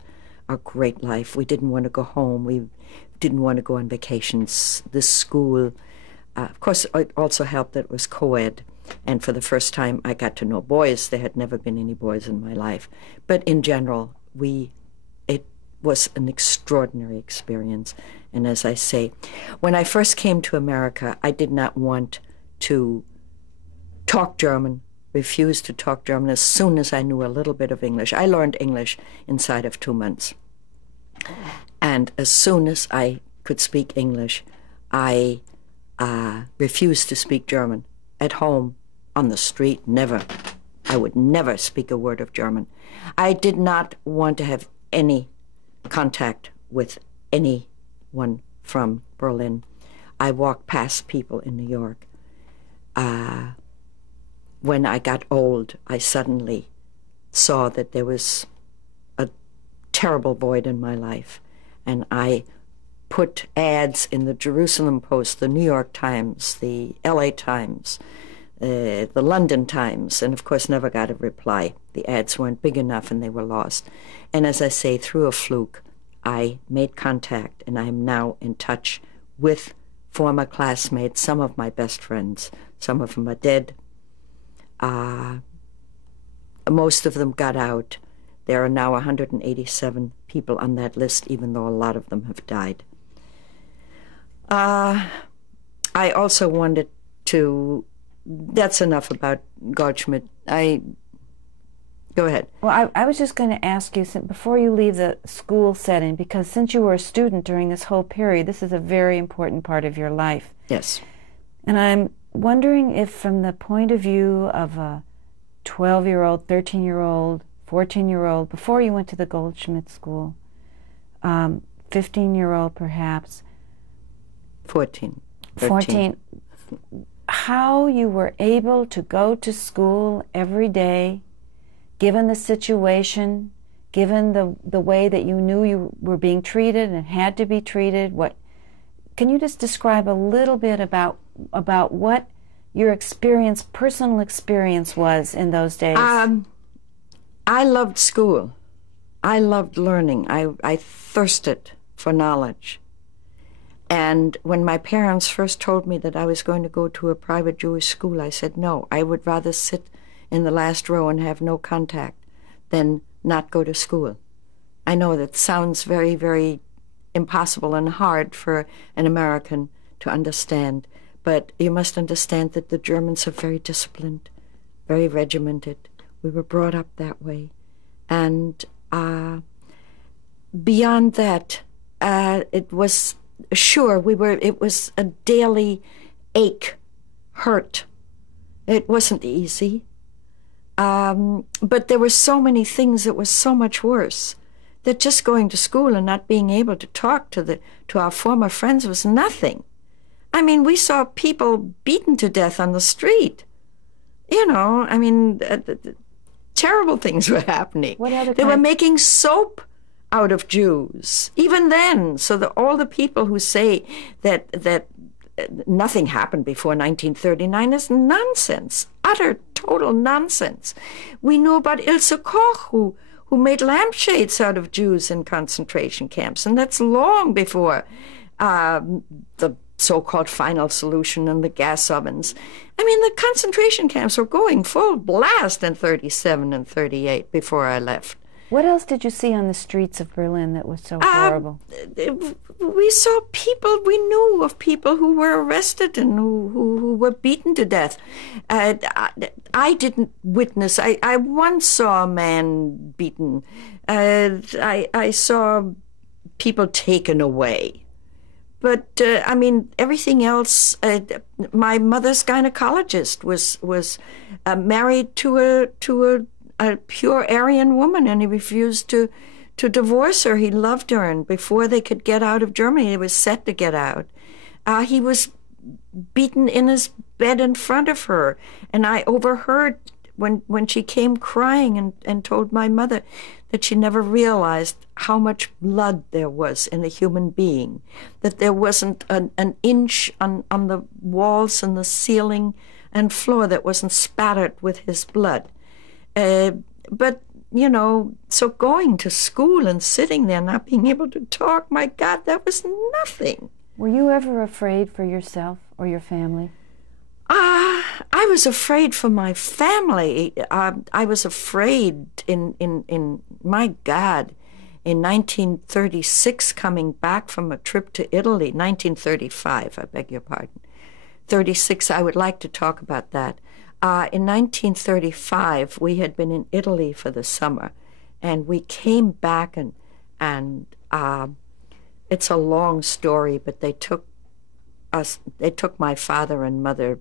a great life. We didn't want to go home. We didn't want to go on vacations. This school, of course, it also helped that it was co-ed, and for the first time I got to know boys. There had never been any boys in my life. But in general, it was an extraordinary experience. And as I say, when I first came to America, I did not want to talk German, refused to talk German as soon as I knew a little bit of English. I learned English inside of 2 months. And as soon as I could speak English, I refused to speak German. At home, on the street, never. I would never speak a word of German. I did not want to have any contact with anyone from Berlin. I walked past people in New York. When I got old, I suddenly saw that there was a terrible void in my life, and I put ads in the Jerusalem Post, the New York Times, the LA Times, the London Times, and of course never got a reply. The ads weren't big enough and they were lost. And as I say, through a fluke, I made contact, and I am now in touch with former classmates, some of my best friends. Some of them are dead. Most of them got out. There are now 187 people on that list, even though a lot of them have died. I also wanted to... That's enough about Goldschmidt. Go ahead. Well, I was just going to ask you, before you leave the school setting, because since you were a student during this whole period, this is a very important part of your life. Yes. And I'm wondering if, from the point of view of a 12-year-old, 13-year-old, 14-year-old, before you went to the Goldschmidt School, 15-year-old perhaps. 14. 14. How you were able to go to school every day, given the situation, given the way that you knew you were being treated and had to be treated. Can you just describe a little bit about what your personal experience was in those days? I loved school. I loved learning. I thirsted for knowledge. And when my parents first told me that I was going to go to a private Jewish school, I said no. I would rather sit in the last row and have no contact than not go to school. I know that sounds very, very impossible and hard for an American to understand, but you must understand that the Germans are very disciplined, very regimented. We were brought up that way. And beyond that, it was... Sure, it was a daily ache, hurt. It wasn't easy. But there were so many things that were so much worse that just going to school and not being able to talk to our former friends was nothing. I mean, we saw people beaten to death on the street. Terrible things were happening. They were making soap out of Jews, even then. So all the people who say that nothing happened before 1939 is nonsense, utter, total nonsense. We know about Ilse Koch, who who made lampshades out of Jews in concentration camps, and that's long before the so-called final solution and the gas ovens. I mean, the concentration camps were going full blast in 37 and 38 before I left. What else did you see on the streets of Berlin that was so horrible? We saw people, we knew of people who were arrested and who were beaten to death. I didn't witness. I once saw a man beaten. I saw people taken away. But, I mean, everything else, my mother's gynecologist was married to a pure Aryan woman, and he refused to divorce her. He loved her, and before they could get out of Germany, they was set to get out. He was beaten in his bed in front of her, and I overheard when she came crying and told my mother that she never realized how much blood there was in a human being, that there wasn't an inch on the walls and the ceiling and floor that wasn't spattered with his blood. But, you know, so going to school and sitting there not being able to talk, my God, that was nothing. Were you ever afraid for yourself or your family? I was afraid for my family. I was afraid in my God, in 1936, coming back from a trip to Italy, 1935, I beg your pardon. 36, I would like to talk about that. In 1935, we had been in Italy for the summer, and we came back, and it's a long story, but they took my father and mother.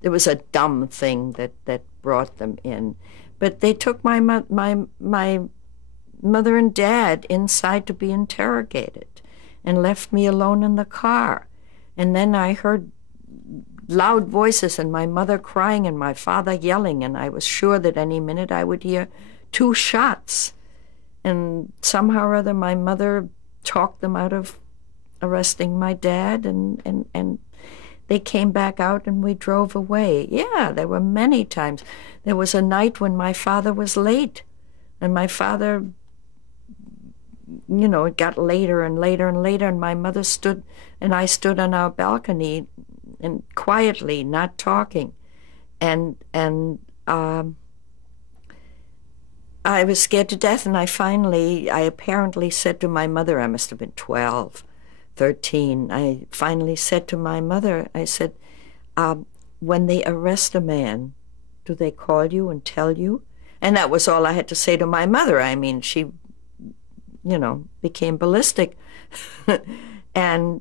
It was a dumb thing that brought them in, but they took my mother and dad inside to be interrogated and left me alone in the car. And then I heard loud voices and my mother crying and my father yelling, and I was sure that any minute I would hear 2 shots. And somehow or other my mother talked them out of arresting my dad, and they came back out and we drove away. Yeah, there were many times. There was a night when my father was late, and my father, you know, it got later and later and later, and my mother stood and I stood on our balcony and quietly, not talking. And I was scared to death, and I apparently said to my mother, I must have been 12, 13, I finally said to my mother, I said, when they arrest a man, do they call you and tell you? And that was all I had to say to my mother. I mean, she, you know, became ballistic. And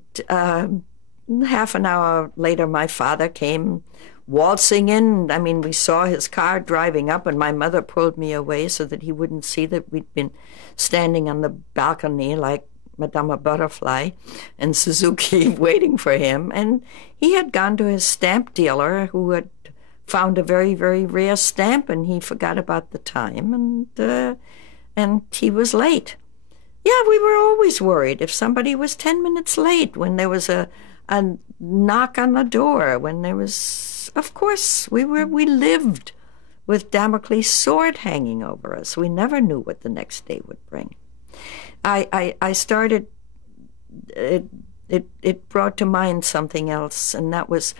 half an hour later, my father came waltzing in. I mean, we saw his car driving up, and my mother pulled me away so that he wouldn't see that we'd been standing on the balcony like Madame Butterfly and Suzuki waiting for him. And he had gone to his stamp dealer, who had found a very, very rare stamp, and he forgot about the time, and he was late. Yeah, we were always worried if somebody was 10 minutes late, when there was a knock on the door, when there was, of course, we lived with Damocles' sword hanging over us. We never knew what the next day would bring. I started, it brought to mind something else, and that was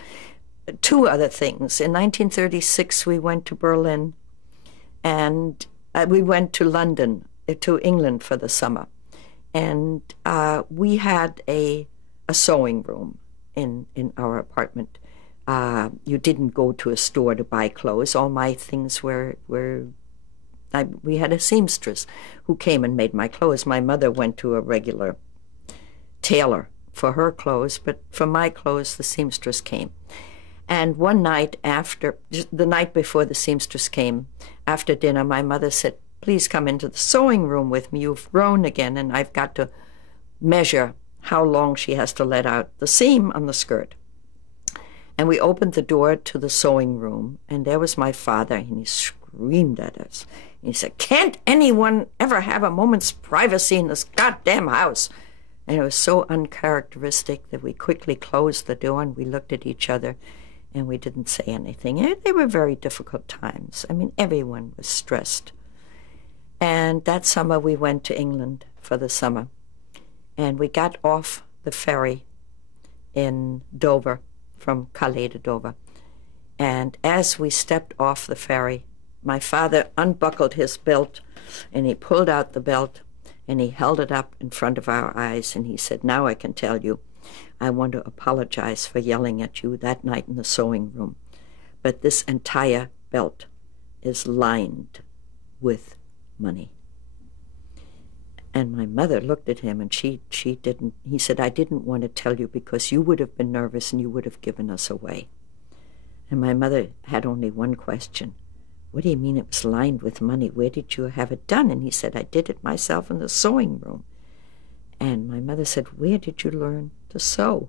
2 other things. In 1936, we went to Berlin, and we went to London, to England for the summer. And we had a sewing room in our apartment. You didn't go to a store to buy clothes. All my things we had a seamstress who came and made my clothes. My mother went to a regular tailor for her clothes, but for my clothes, the seamstress came. And one night the night before the seamstress came, after dinner, my mother said, please come into the sewing room with me. You've grown again, and I've got to measure how long she has to let out the seam on the skirt. And we opened the door to the sewing room, and there was my father, and he screamed at us. He said, can't anyone ever have a moment's privacy in this goddamn house? And it was so uncharacteristic that we quickly closed the door, and we looked at each other, and we didn't say anything. They were very difficult times. I mean, everyone was stressed. And that summer we went to England for the summer. And we got off the ferry in Dover, from Calais to Dover. And as we stepped off the ferry, my father unbuckled his belt, and he pulled out the belt, and he held it up in front of our eyes, and he said, "Now I can tell you, I want to apologize for yelling at you that night in the sewing room. But this entire belt is lined with money." And my mother looked at him, and she didn't. He said, "I didn't want to tell you because you would have been nervous and you would have given us away." And my mother had only one question. "What do you mean it was lined with money? Where did you have it done?" And he said, "I did it myself in the sewing room." And my mother said, "Where did you learn to sew?"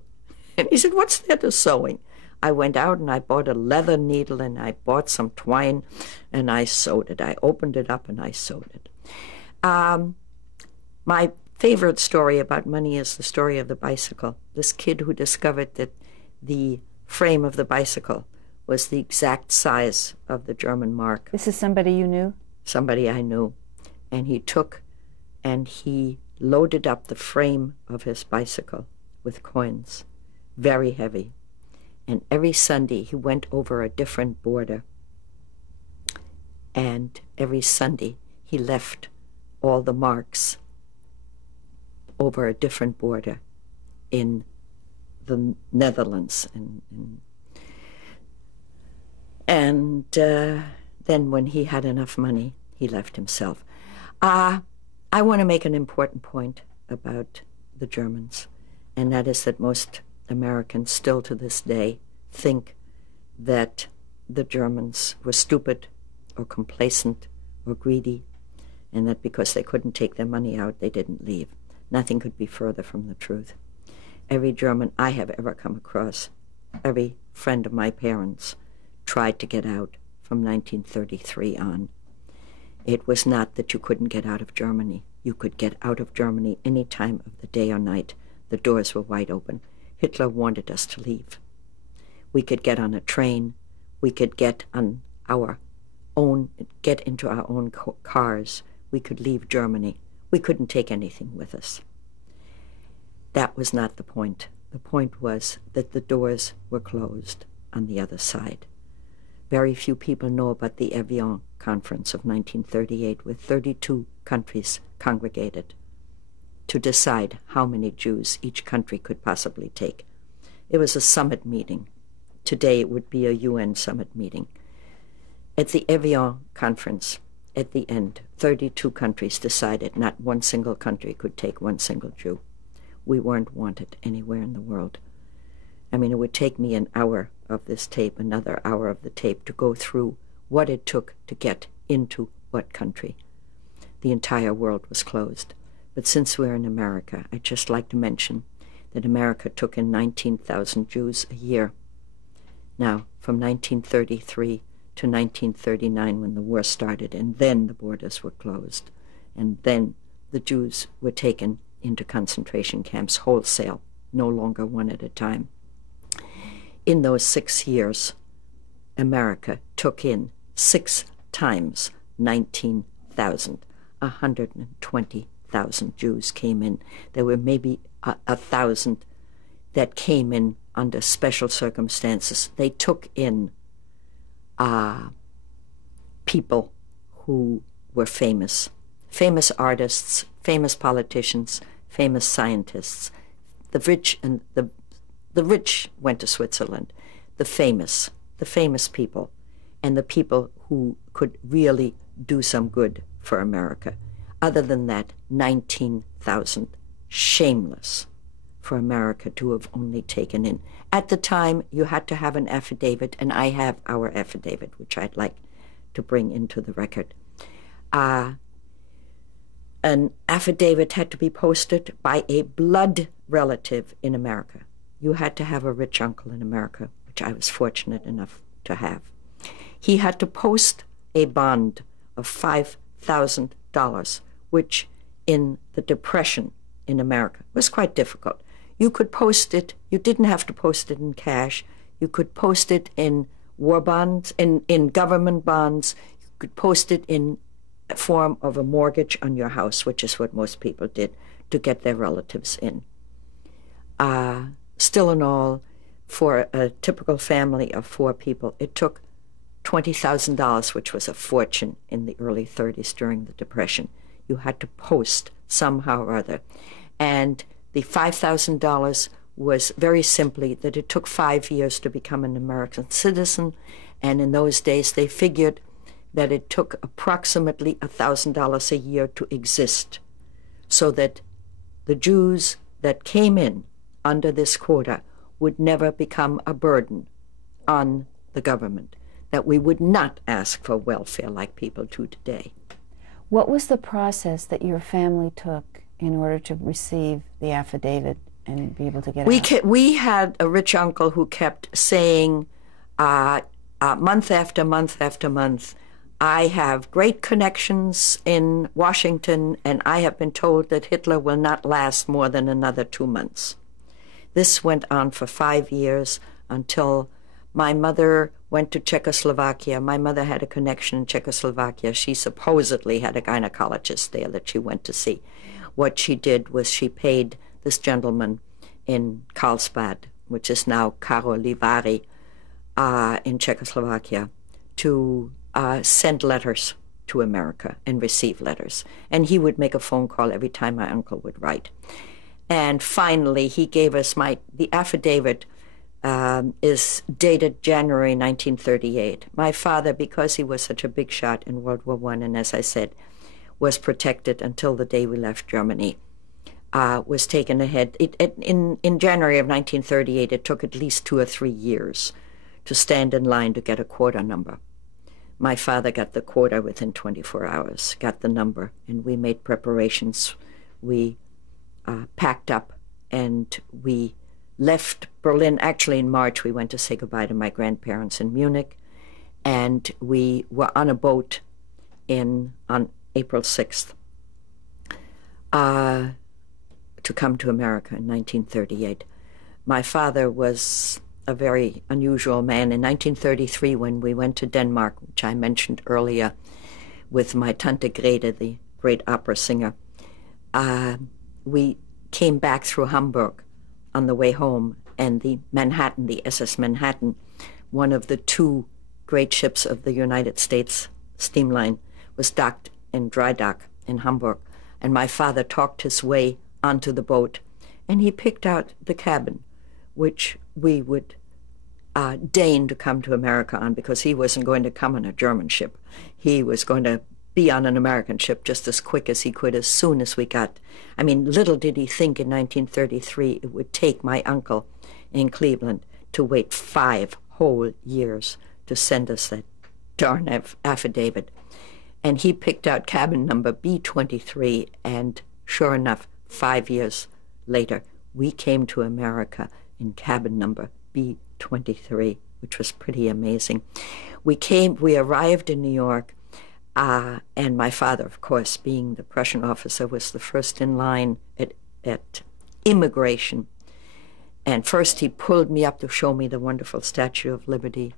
And he said, "What's there to sewing?" I went out and I bought a leather needle and I bought some twine and I sewed it. I opened it up and I sewed it. My favorite story about money is the story of the bicycle. This kid who discovered that the frame of the bicycle was the exact size of the German mark. This is somebody you knew? Somebody I knew. And he took and he loaded up the frame of his bicycle with coins, very heavy. And every Sunday he went over a different border. And every Sunday he left all the marks over a different border in the Netherlands. And then when he had enough money, he left himself. I want to make an important point about the Germans, and that is that most Americans still to this day think that the Germans were stupid or complacent or greedy, and that because they couldn't take their money out, they didn't leave. Nothing could be further from the truth. Every German I have ever come across, every friend of my parents, tried to get out from 1933 on. It was not that you couldn't get out of Germany. You could get out of Germany any time of the day or night. The doors were wide open. Hitler wanted us to leave. We could get on a train. We could get on our own, get into our own cars. We could leave Germany. We couldn't take anything with us. That was not the point. The point was that the doors were closed on the other side. Very few people know about the Evian Conference of 1938, where 32 countries congregated to decide how many Jews each country could possibly take. It was a summit meeting. Today it would be a UN summit meeting. At the Evian Conference, at the end, 32 countries decided not one single country could take one single Jew. We weren't wanted anywhere in the world. I mean, it would take me an hour of this tape, another hour of the tape, to go through what it took to get into what country. The entire world was closed. But since we're in America, I'd just like to mention that America took in 19,000 Jews a year. Now, from 1933 to 1939, when the war started, and then the borders were closed, and then the Jews were taken into concentration camps wholesale, no longer one at a time. In those 6 years, America took in 6 times 19,000. 120,000 Jews came in. There were maybe 1,000 that came in under special circumstances. They took in people who were famous artists, famous politicians, famous scientists. The rich went to Switzerland. The famous people, and the people who could really do some good for America. Other than that, 19,000. Shameless for America to have only taken in. At the time, you had to have an affidavit, and I have our affidavit, which I'd like to bring into the record. An affidavit had to be posted by a blood relative in America. You had to have a rich uncle in America, which I was fortunate enough to have. He had to post a bond of $5,000, which in the Depression in America was quite difficult. You could post it, you didn't have to post it in cash. You could post it in war bonds, in government bonds. You could post it in form of a mortgage on your house, which is what most people did, to get their relatives in. Still in all, for a typical family of 4 people, it took $20,000, which was a fortune in the early 30s during the Depression. You had to post somehow or other. And the $5,000 was very simply that it took 5 years to become an American citizen, and in those days they figured that it took approximately $1,000 a year to exist, so that the Jews that came in under this quota would never become a burden on the government, that we would not ask for welfare like people do today. What was the process that your family took in order to receive the affidavit and be able to get out? We had a rich uncle who kept saying month after month after month, I have great connections in Washington, and I have been told that Hitler will not last more than another 2 months. This went on for 5 years until my mother went to Czechoslovakia. My mother had a connection in Czechoslovakia. She supposedly had a gynecologist there that she went to see. What she did was she paid this gentleman in Karlsbad, which is now Karlovy Vary, in Czechoslovakia, to send letters to America and receive letters. And he would make a phone call every time my uncle would write. And finally, he gave us the affidavit is dated January 1938. My father, because he was such a big shot in World War I, and as I said, was protected until the day we left Germany, was taken ahead. In January of 1938, it took at least 2 or 3 years to stand in line to get a quota number. My father got the quota within 24 hours, got the number, and we made preparations. We packed up and we left Berlin. Actually, in March, we went to say goodbye to my grandparents in Munich, and we were on a boat on April 6th to come to America in 1938. My father was a very unusual man. In 1933, when we went to Denmark, which I mentioned earlier, with my Tante Grete, the great opera singer, we came back through Hamburg on the way home, and the Manhattan, the SS Manhattan, one of the 2 great ships of the United States steam line, was docked in dry dock in Hamburg, and my father talked his way onto the boat, and he picked out the cabin, which we would deign to come to America on, because he wasn't going to come on a German ship. He was going to be on an American ship just as quick as he could as soon as we got. I mean, little did he think in 1933 it would take my uncle in Cleveland to wait 5 whole years to send us that darn affidavit. And he picked out cabin number B23, and sure enough, 5 years later, we came to America in cabin number B23, which was pretty amazing. We arrived in New York, and my father, of course, being the Prussian officer, was the first in line at immigration. And first he pulled me up to show me the wonderful Statue of Liberty,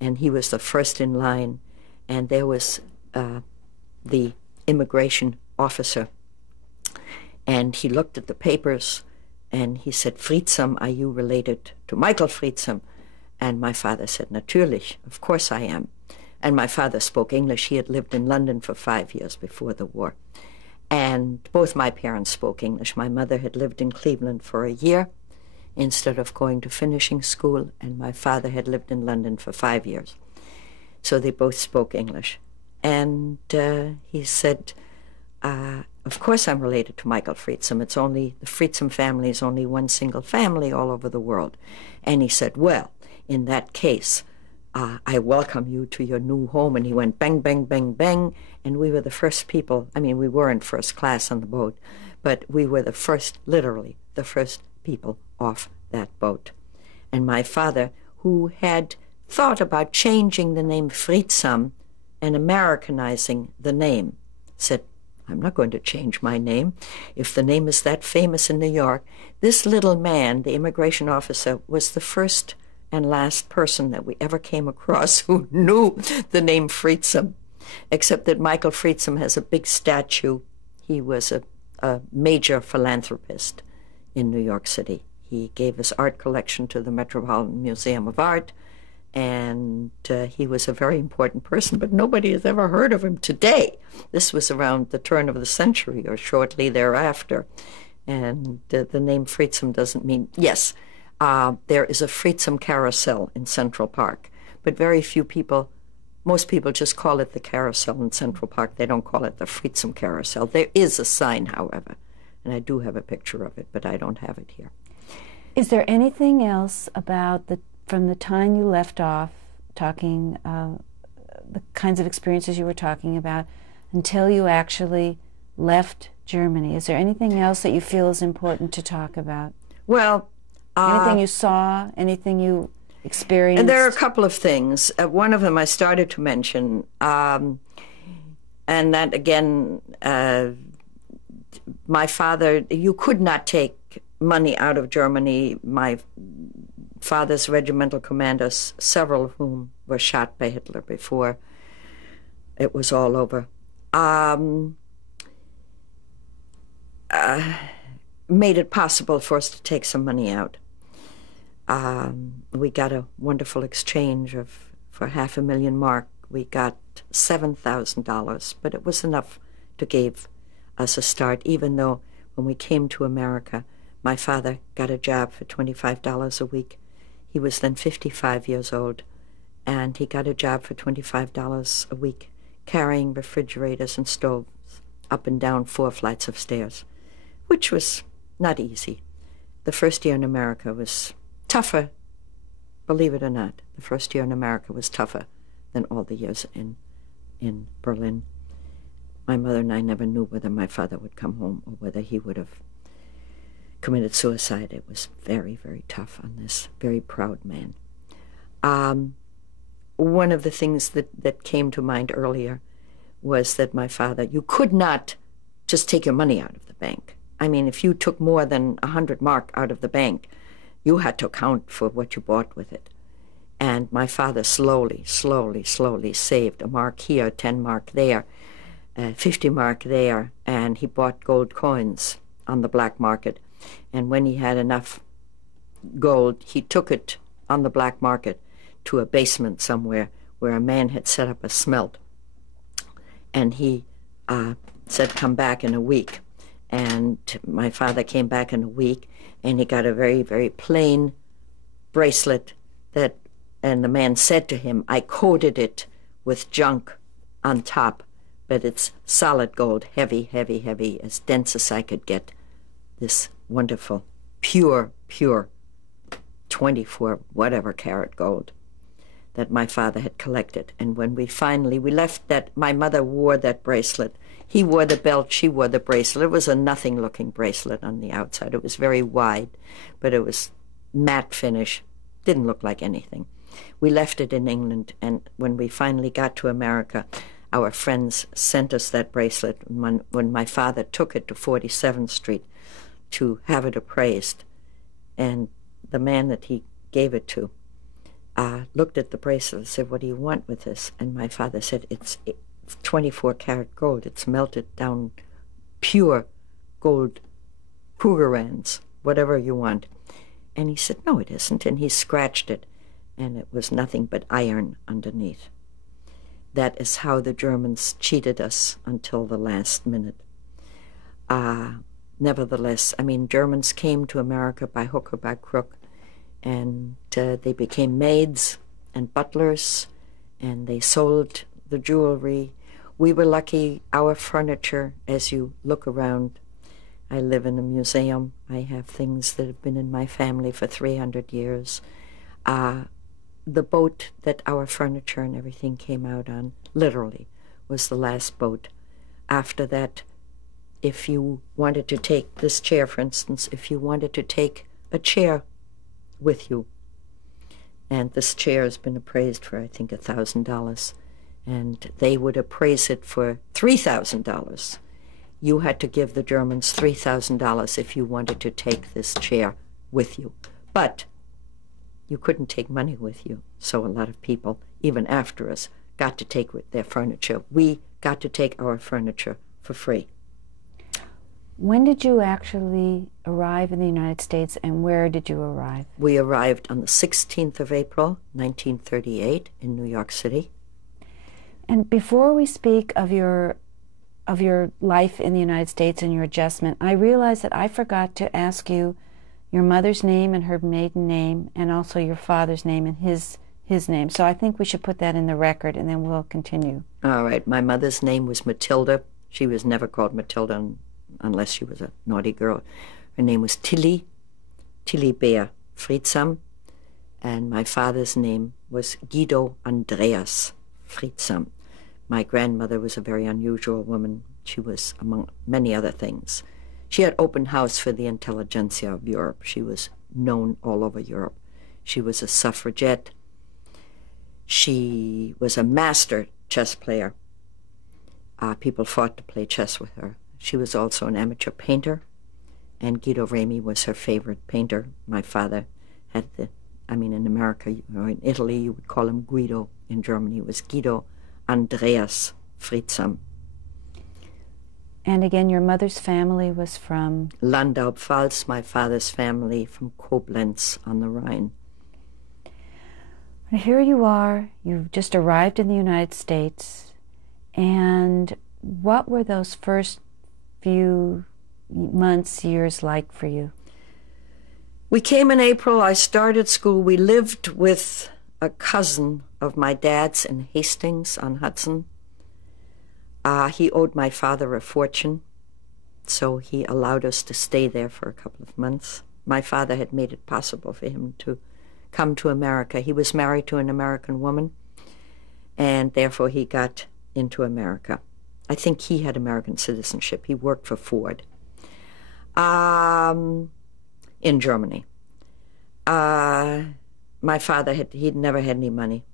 and he was the first in line, and there was the immigration officer, and he looked at the papers, and he said, "Friedsam, are you related to Michael Friedsam?" And my father said, "Natürlich, of course I am." And my father spoke English. He had lived in London for 5 years before the war. And both my parents spoke English. My mother had lived in Cleveland for a year instead of going to finishing school, and my father had lived in London for 5 years. So they both spoke English. And he said, "Of course I'm related to Michael Friedsam. The Friedsam family is only one single family all over the world." And he said, "Well, in that case, I welcome you to your new home." And he went bang, bang, bang, bang. And we were the first people. I mean, we were in first class on the boat, but we were literally the first people off that boat. And my father, who had thought about changing the name Friedsam and Americanizing the name, said, "I'm not going to change my name. If the name is that famous in New York." This little man, the immigration officer, was the first and last person that we ever came across who knew the name Friedsam. except that Michael Friedsam has a big statue. He was a major philanthropist in New York City. He gave his art collection to the Metropolitan Museum of Art, and he was a very important person, but nobody has ever heard of him today. This was around the turn of the century or shortly thereafter. And the name Friedsam doesn't mean, yes, there is a Friedsam Carousel in Central Park, but very few people, most people just call it the Carousel in Central Park. They don't call it the Friedsam Carousel. There is a sign, however, and I do have a picture of it, but I don't have it here. Is there anything else about from the time you left off talking, the kinds of experiences you were talking about, until you actually left Germany? Is there anything else that you feel is important to talk about? Well, anything you saw, anything you experienced? And there are a couple of things. One of them I started to mention, and that again, my father, you could not take money out of Germany. My father's regimental commanders, several of whom were shot by Hitler before it was all over, made it possible for us to take some money out. We got a wonderful exchange for 500,000 mark. We got $7,000, but it was enough to give us a start, even though when we came to America, my father got a job for $25 a week. He was then 55 years old, and he got a job for $25 a week carrying refrigerators and stoves up and down 4 flights of stairs, which was not easy. The first year in America was tougher, believe it or not. The first year in America was tougher than all the years in Berlin. My mother and I never knew whether my father would come home or whether he would have committed suicide. It was very, very tough on this very proud man. One of the things that came to mind earlier was that my father, you could not just take your money out of the bank. I mean, if you took more than 100 mark out of the bank, you had to account for what you bought with it. And my father slowly saved a mark here, 10 mark there, 50 mark there, and he bought gold coins on the black market. And when he had enough gold, he took it on the black market to a basement somewhere where a man had set up a smelt. And he said, come back in a week. And my father came back in a week, and he got a very, very plain bracelet and the man said to him, I coated it with junk on top, but it's solid gold, heavy, heavy, heavy, as dense as I could get. This wonderful, pure 24 whatever carat gold that my father had collected. And when we left that, my mother wore that bracelet. He wore the belt, she wore the bracelet. It was a nothing-looking bracelet on the outside. It was very wide, but it was matte finish. Didn't look like anything. We left it in England, and when we finally got to America, our friends sent us that bracelet. When my father took it to 47th Street to have it appraised, and the man that he gave it to looked at the bracelet and said, what do you want with this? And my father said, it's 24 karat gold. It's melted down pure gold, Krugerrands, whatever you want. And he said, no, it isn't. And he scratched it, and it was nothing but iron underneath. That is how the Germans cheated us until the last minute. Nevertheless, I mean, Germans came to America by hook or by crook, and they became maids and butlers, and they sold the jewelry. We were lucky. Our furniture, as you look around, I live in a museum. I have things that have been in my family for 300 years. The boat that our furniture and everything came out on, literally, was the last boat. After that, if you wanted to take this chair, for instance, if you wanted to take a chair with you, and this chair has been appraised for, I think, $1,000, and they would appraise it for $3,000. You had to give the Germans $3,000 if you wanted to take this chair with you. But you couldn't take money with you, so a lot of people, even after us, got to take their furniture. We got to take our furniture for free. When did you actually arrive in the United States, and where did you arrive? We arrived on the 16th of April, 1938, in New York City. And before we speak of your life in the United States and your adjustment, I realize that I forgot to ask you your mother's name and her maiden name, and also your father's name and his name. So I think we should put that in the record, and then we'll continue. All right. My mother's name was Matilda. She was never called Matilda unless she was a naughty girl. Her name was Tilly Beer Friedsam, and my father's name was Guido Andreas Friedsam. My grandmother was a very unusual woman. She was, among many other things, she had open house for the intelligentsia of Europe. She was known all over Europe. She was a suffragette. She was a master chess player. People fought to play chess with her. She was also an amateur painter, and Guido Remy was her favorite painter. My father had in America or in Italy, you would call him Guido. In Germany, it was Guido Andreas Friedsam. And again, your mother's family was from? Landau-Pfalz, my father's family from Koblenz on the Rhine. Here you are, you've just arrived in the United States, and what were those first few months, years like for you? We came in April. I started school. We lived with a cousin of my dad's in Hastings on Hudson. He owed my father a fortune, so he allowed us to stay there for a couple of months. My father had made it possible for him to come to America. He was married to an American woman, and therefore he got into America. I think he had American citizenship. He worked for Ford in Germany. My father he'd never had any money.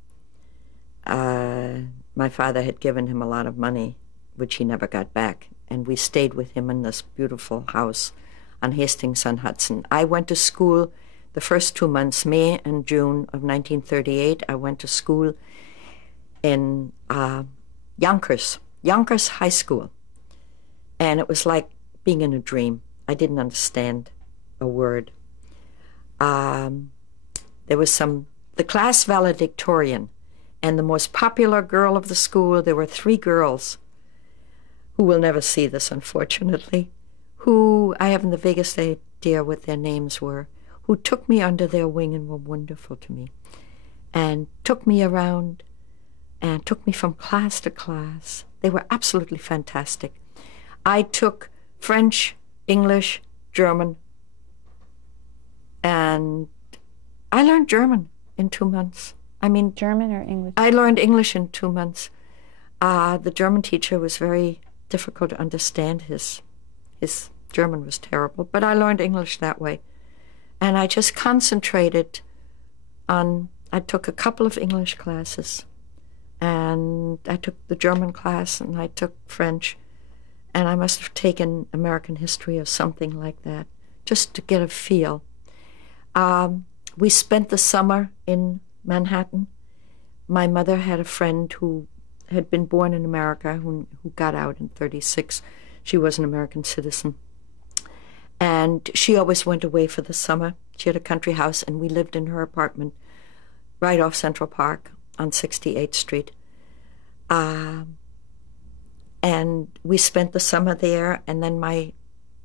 My father had given him a lot of money, which he never got back, and we stayed with him in this beautiful house on Hastings-on-Hudson. I went to school the first 2 months, May and June of 1938. I went to school in Yonkers High School, and it was like being in a dream. I didn't understand a word. There was the class valedictorian, and the most popular girl of the school. There were 3 girls who will never see this, unfortunately, who I haven't the vaguest idea what their names were, who took me under their wing and were wonderful to me, and took me around and took me from class to class. They were absolutely fantastic. I took French, English, German, and I learned German in 2 months. German or English? I learned English in 2 months. The German teacher was very difficult to understand. His German was terrible, but I learned English that way. And I just concentrated I took a couple of English classes, and I took the German class, and I took French, and I must have taken American history or something like that, just to get a feel. We spent the summer in Manhattan. My mother had a friend who had been born in America, who got out in 1936. She was an American citizen. And she always went away for the summer. She had a country house, and we lived in her apartment right off Central Park on 68th Street. And we spent the summer there, and then my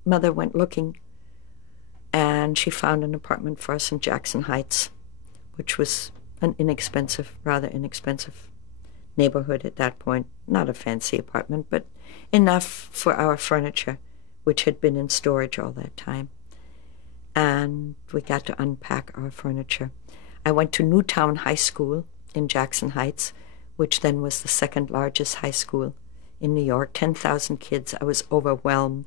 mother went looking, and she found an apartment for us in Jackson Heights, which was an rather inexpensive neighborhood at that point. Not a fancy apartment, but enough for our furniture, which had been in storage all that time. And we got to unpack our furniture. I went to Newtown High School in Jackson Heights, which then was the second largest high school in New York, 10,000 kids. I was overwhelmed.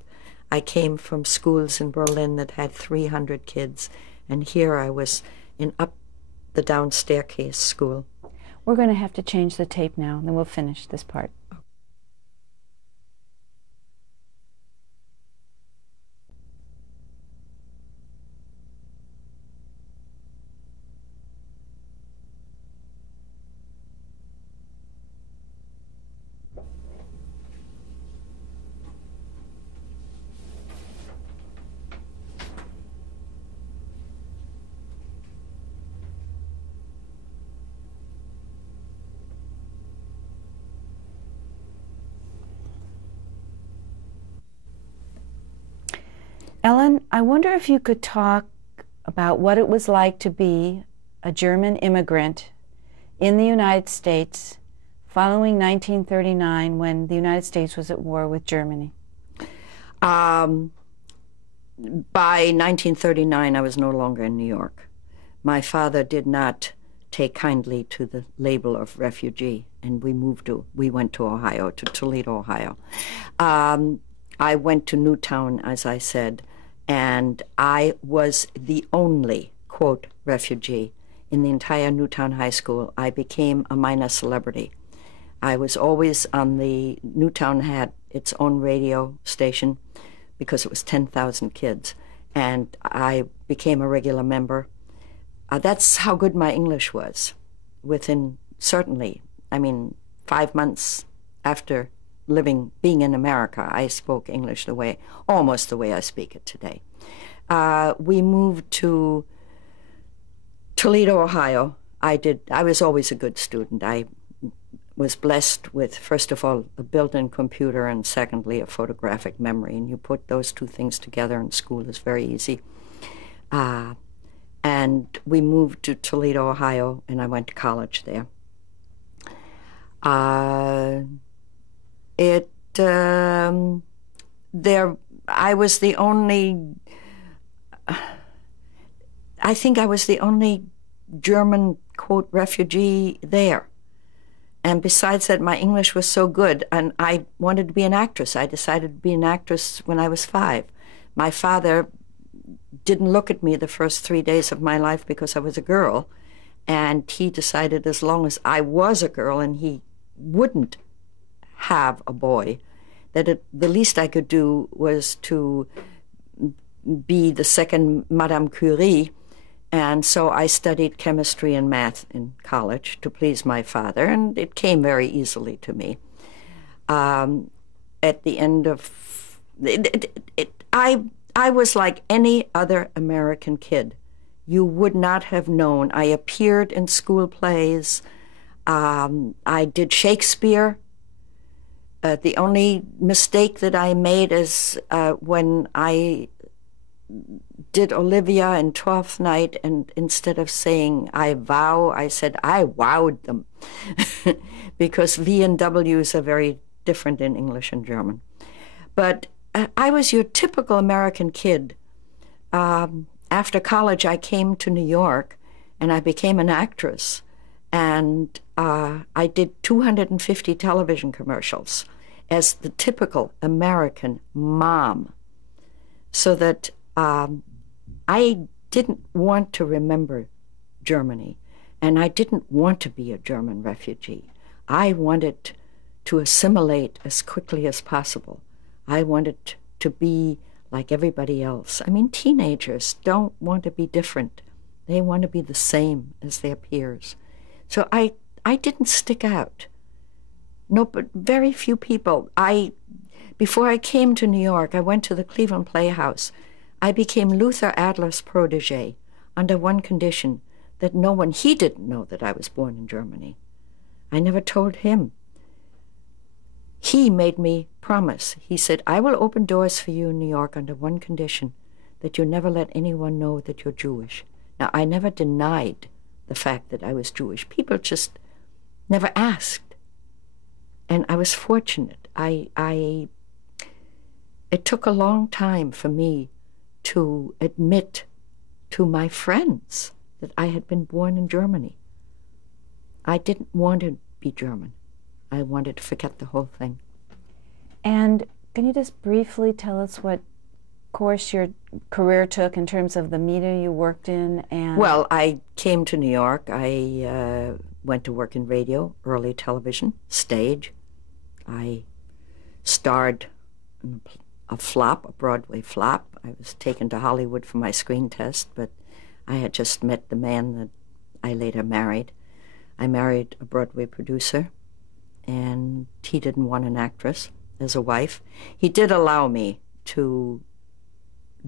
I came from schools in Berlin that had 300 kids, and here I was in up the down staircase school. We're going to have to change the tape now, and then we'll finish this part. Ellen, I wonder if you could talk about what it was like to be a German immigrant in the United States following 1939 when the United States was at war with Germany. By 1939, I was no longer in New York. My father did not take kindly to the label of refugee, and we went to Ohio, to Toledo, Ohio. I went to Newtown, as I said, and I was the only, quote, refugee in the entire Newtown High School. I became a minor celebrity. I was always on Newtown had its own radio station because it was 10,000 kids, and I became a regular member. That's how good my English was. Certainly, 5 months after being in America, I spoke English almost the way I speak it today. We moved to Toledo, Ohio. I was always a good student. I was blessed with, first of all, a built-in computer, and secondly, a photographic memory. And you put those two things together in school is very easy. And we moved to Toledo, Ohio, and I went to college there. I think I was the only German, quote, refugee there. And besides that, my English was so good, and I wanted to be an actress. I decided to be an actress when I was 5. My father didn't look at me the first 3 days of my life because I was a girl, and he decided as long as I was a girl and he wouldn't have a boy, that the least I could do was to be the second Madame Curie. And so I studied chemistry and math in college to please my father, and it came very easily to me. At the end of I was like any other American kid. You would not have known. I appeared in school plays. I did Shakespeare. The only mistake that I made is when I did Olivia in Twelfth Night, and instead of saying I vow, I said I wowed them because V and W's are very different in English and German. But I was your typical American kid. After college, I came to New York, and I became an actress. And I did 250 television commercials as the typical American mom, so that I didn't want to remember Germany, and I didn't want to be a German refugee. I wanted to assimilate as quickly as possible. I wanted to be like everybody else. Teenagers don't want to be different. They want to be the same as their peers. So I didn't stick out. No, but very few people. Before I came to New York, I went to the Cleveland Playhouse. I became Luther Adler's protege under one condition, that he didn't know that I was born in Germany. I never told him. He made me promise. He said, I will open doors for you in New York under one condition, that you never let anyone know that you're Jewish. Now, I never denied the fact that I was Jewish. People just never asked. And I was fortunate. It took a long time for me to admit to my friends that I had been born in Germany. I didn't want to be German. I wanted to forget the whole thing. And can you just briefly tell us what course your career took in terms of the media you worked in? Well, I came to New York. I went to work in radio, early television, stage. I starred in a Broadway flop. I was taken to Hollywood for my screen test, but I had just met the man that I later married. I married a Broadway producer, and he didn't want an actress as a wife. He did allow me to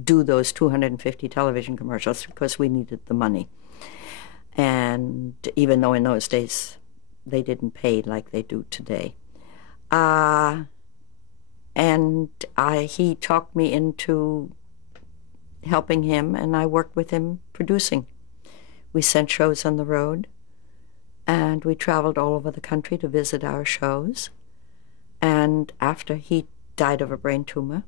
do those 250 television commercials because we needed the money. And even though in those days they didn't pay like they do today. He talked me into helping him, and I worked with him producing. We sent shows on the road, and we traveled all over the country to visit our shows. And after he died of a brain tumor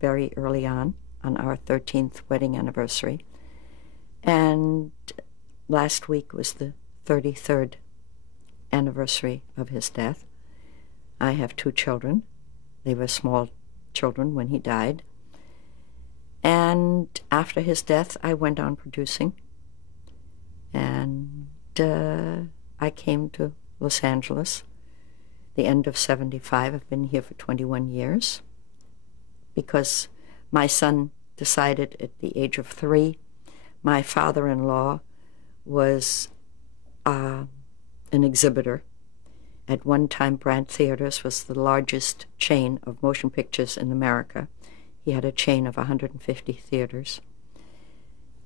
very early on our 13th wedding anniversary, and last week was the 33rd anniversary of his death. I have 2 children. They were small children when he died. And after his death, I went on producing. And I came to Los Angeles the end of 75. I've been here for 21 years because my son decided at the age of 3. My father-in-law was an exhibitor. At one time, Brandt Theaters was the largest chain of motion pictures in America. He had a chain of 150 theaters.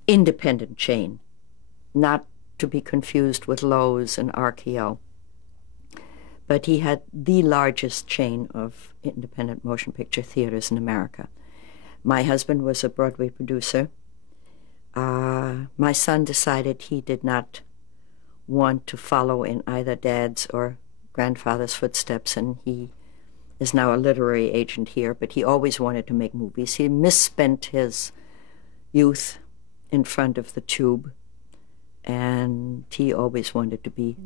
Independent chain, not to be confused with Lowe's and RKO. But he had the largest chain of independent motion picture theaters in America. My husband was a Broadway producer. My son decided he did not want to follow in either Dad's or grandfather's footsteps, and he is now a literary agent here, but he always wanted to make movies. He misspent his youth in front of the tube, and he always wanted to be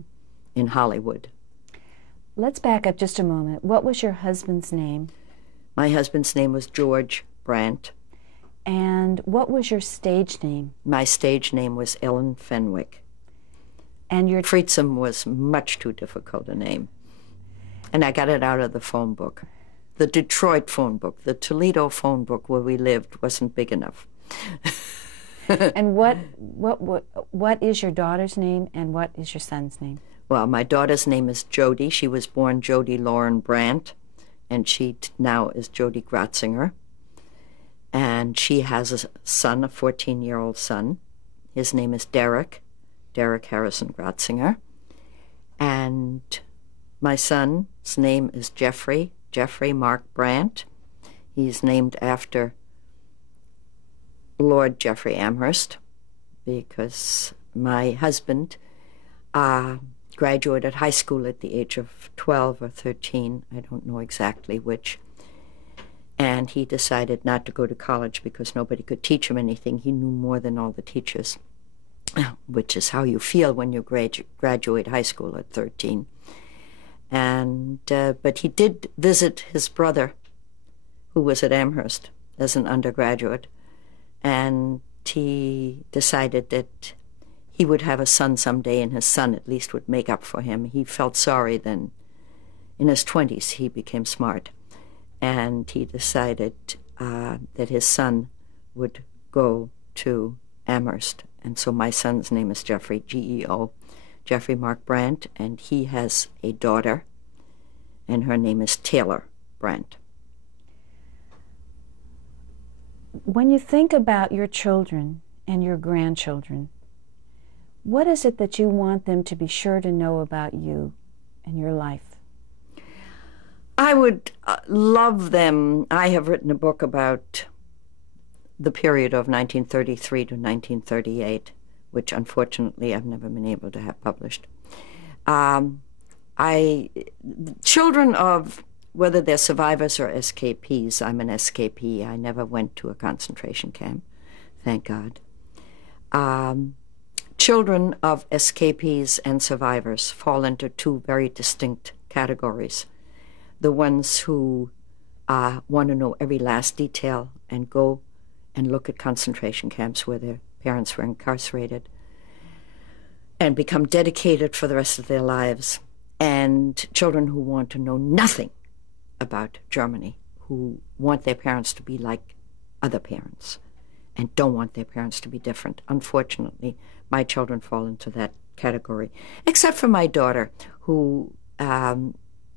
in Hollywood. Let's back up just a moment. What was your husband's name? My husband's name was George Brandt. And what was your stage name? My stage name was Ellen Fenwick. And your Fritzum was much too difficult a name. And I got it out of the phone book. The Detroit phone book, the Toledo phone book where we lived wasn't big enough. And what is your daughter's name and what is your son's name? Well, my daughter's name is Jody. She was born Jody Lauren Brandt, and she now is Jody Gratzinger. And she has a son, a 14-year-old son. His name is Derek Harrison Gratzinger. And my son's name is Jeffrey Mark Brandt. He's named after Lord Jeffrey Amherst, because my husband graduated high school at the age of 12 or 13, I don't know exactly which, and he decided not to go to college because nobody could teach him anything. He knew more than all the teachers, which is how you feel when you graduate high school at 13. And but he did visit his brother, who was at Amherst as an undergraduate, and he decided that he would have a son someday, and his son at least would make up for him. He felt sorry then. In his 20s, he became smart, and he decided that his son would go to Amherst. And so my son's name is Jeffrey, G-E-O, Jeffrey Mark Brandt, and he has a daughter, and her name is Taylor Brandt. When you think about your children and your grandchildren, what is it that you want them to be sure to know about you and your life? I would love them. I have written a book about the period of 1933 to 1938, which unfortunately I've never been able to have published. Children of, whether they're survivors or escapees, I'm an escapee. I never went to a concentration camp, thank God. Children of escapees and survivors fall into 2 very distinct categories. The ones who want to know every last detail and go and look at concentration camps where their parents were incarcerated and become dedicated for the rest of their lives. And children who want to know nothing about Germany, who want their parents to be like other parents and don't want their parents to be different. Unfortunately, my children fall into that category, except for my daughter, who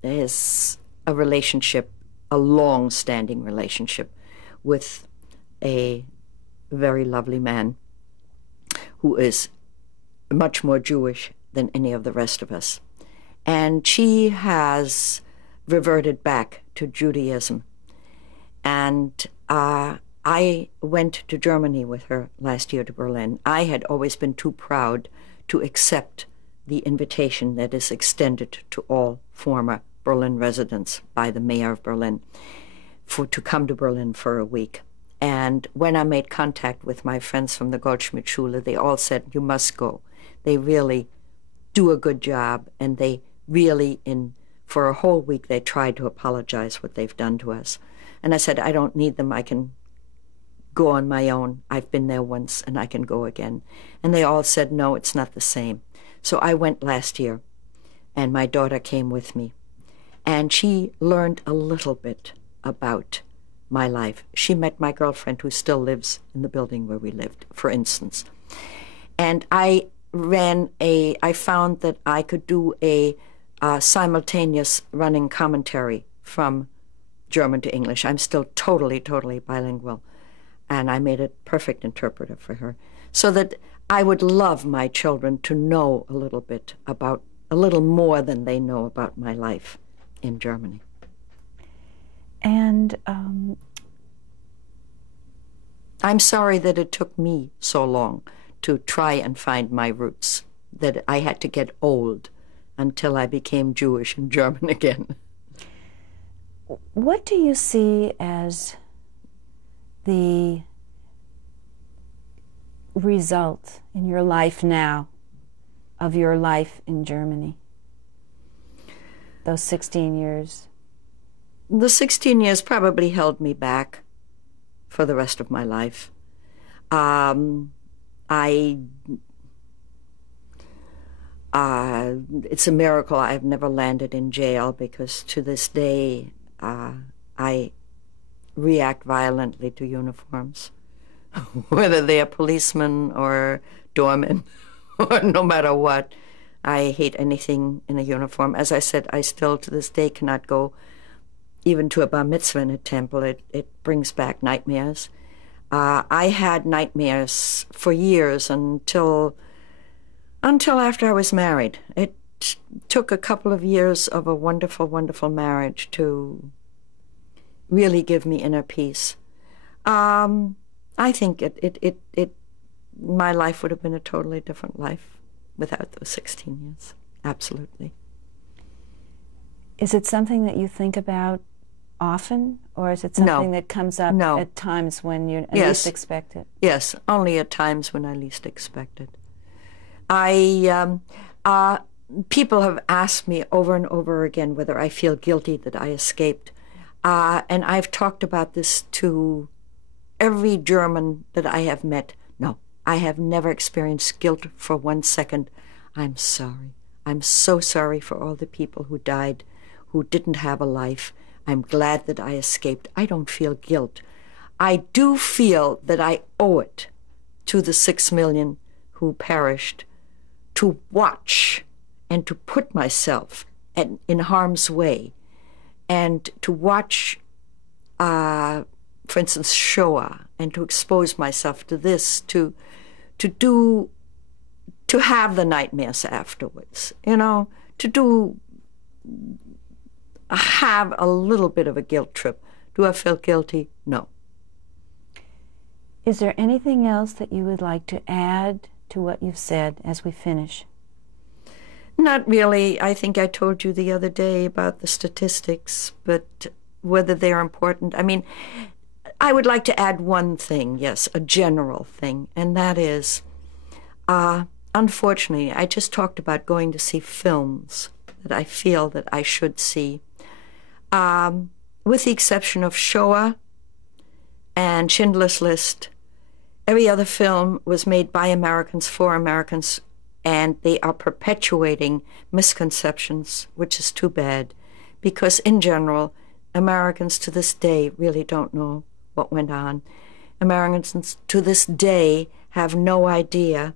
is a relationship, a long-standing relationship with a very lovely man who is much more Jewish than any of the rest of us. And she has reverted back to Judaism. And I went to Germany with her last year to Berlin. I had always been too proud to accept the invitation that is extended to all former Berlin residents by the mayor of Berlin to come to Berlin for a week. And when I made contact with my friends from the Goldschmidt Schule, they all said, you must go. They really do a good job, and they really, for a whole week, they tried to apologize what they've done to us. And I said, I don't need them. I can go on my own. I've been there once, and I can go again. And they all said, no, it's not the same. So I went last year, and my daughter came with me. And she learned a little bit about my life. She met my girlfriend, who still lives in the building where we lived, for instance. And I found that I could do a simultaneous running commentary from German to English. I'm still totally bilingual. And I made a perfect interpreter for her. So that I would love my children to know a little more than they know about my life in Germany. And I'm sorry that it took me so long to try and find my roots, that I had to get old until I became Jewish and German again. what do you see as the result in your life now of your life in Germany? Those 16 years. The 16 years probably held me back for the rest of my life. It's a miracle I've never landed in jail, because to this day I react violently to uniforms, whether they are policemen or doormen or no matter what. I hate anything in a uniform. As I said, I still to this day cannot go even to a bar mitzvah in a temple. It brings back nightmares. I had nightmares for years until after I was married. It took a couple of years of a wonderful, wonderful marriage to really give me inner peace. I think my life would have been a totally different life without those 16 years. Absolutely. Is it something that you think about often, or is it something that comes up at times when you least expect it? Yes, only at times when I least expect it. People have asked me over and over again whether I feel guilty that I escaped. And I've talked about this to every German that I have met. No, I have never experienced guilt for 1 second. I'm sorry. I'm so sorry for all the people who died, who didn't have a life. I'm glad that I escaped. I don't feel guilt. I do feel that I owe it to the 6 million who perished to watch and to put myself in harm's way, and to watch, for instance, Shoah, and to expose myself to this, to have the nightmares afterwards, to have a little bit of a guilt trip. Do I feel guilty? No. Is there anything else that you would like to add to what you've said as we finish? Not really. I think I told you the other day about the statistics, but whether they're important. I mean, I would like to add one thing, yes, a general thing, and that is, unfortunately, I just talked about going to see films that I feel that I should see. With the exception of Shoah and Schindler's List, every other film was made by Americans for Americans, and they are perpetuating misconceptions, which is too bad, because in general, Americans to this day really don't know what went on. Americans to this day have no idea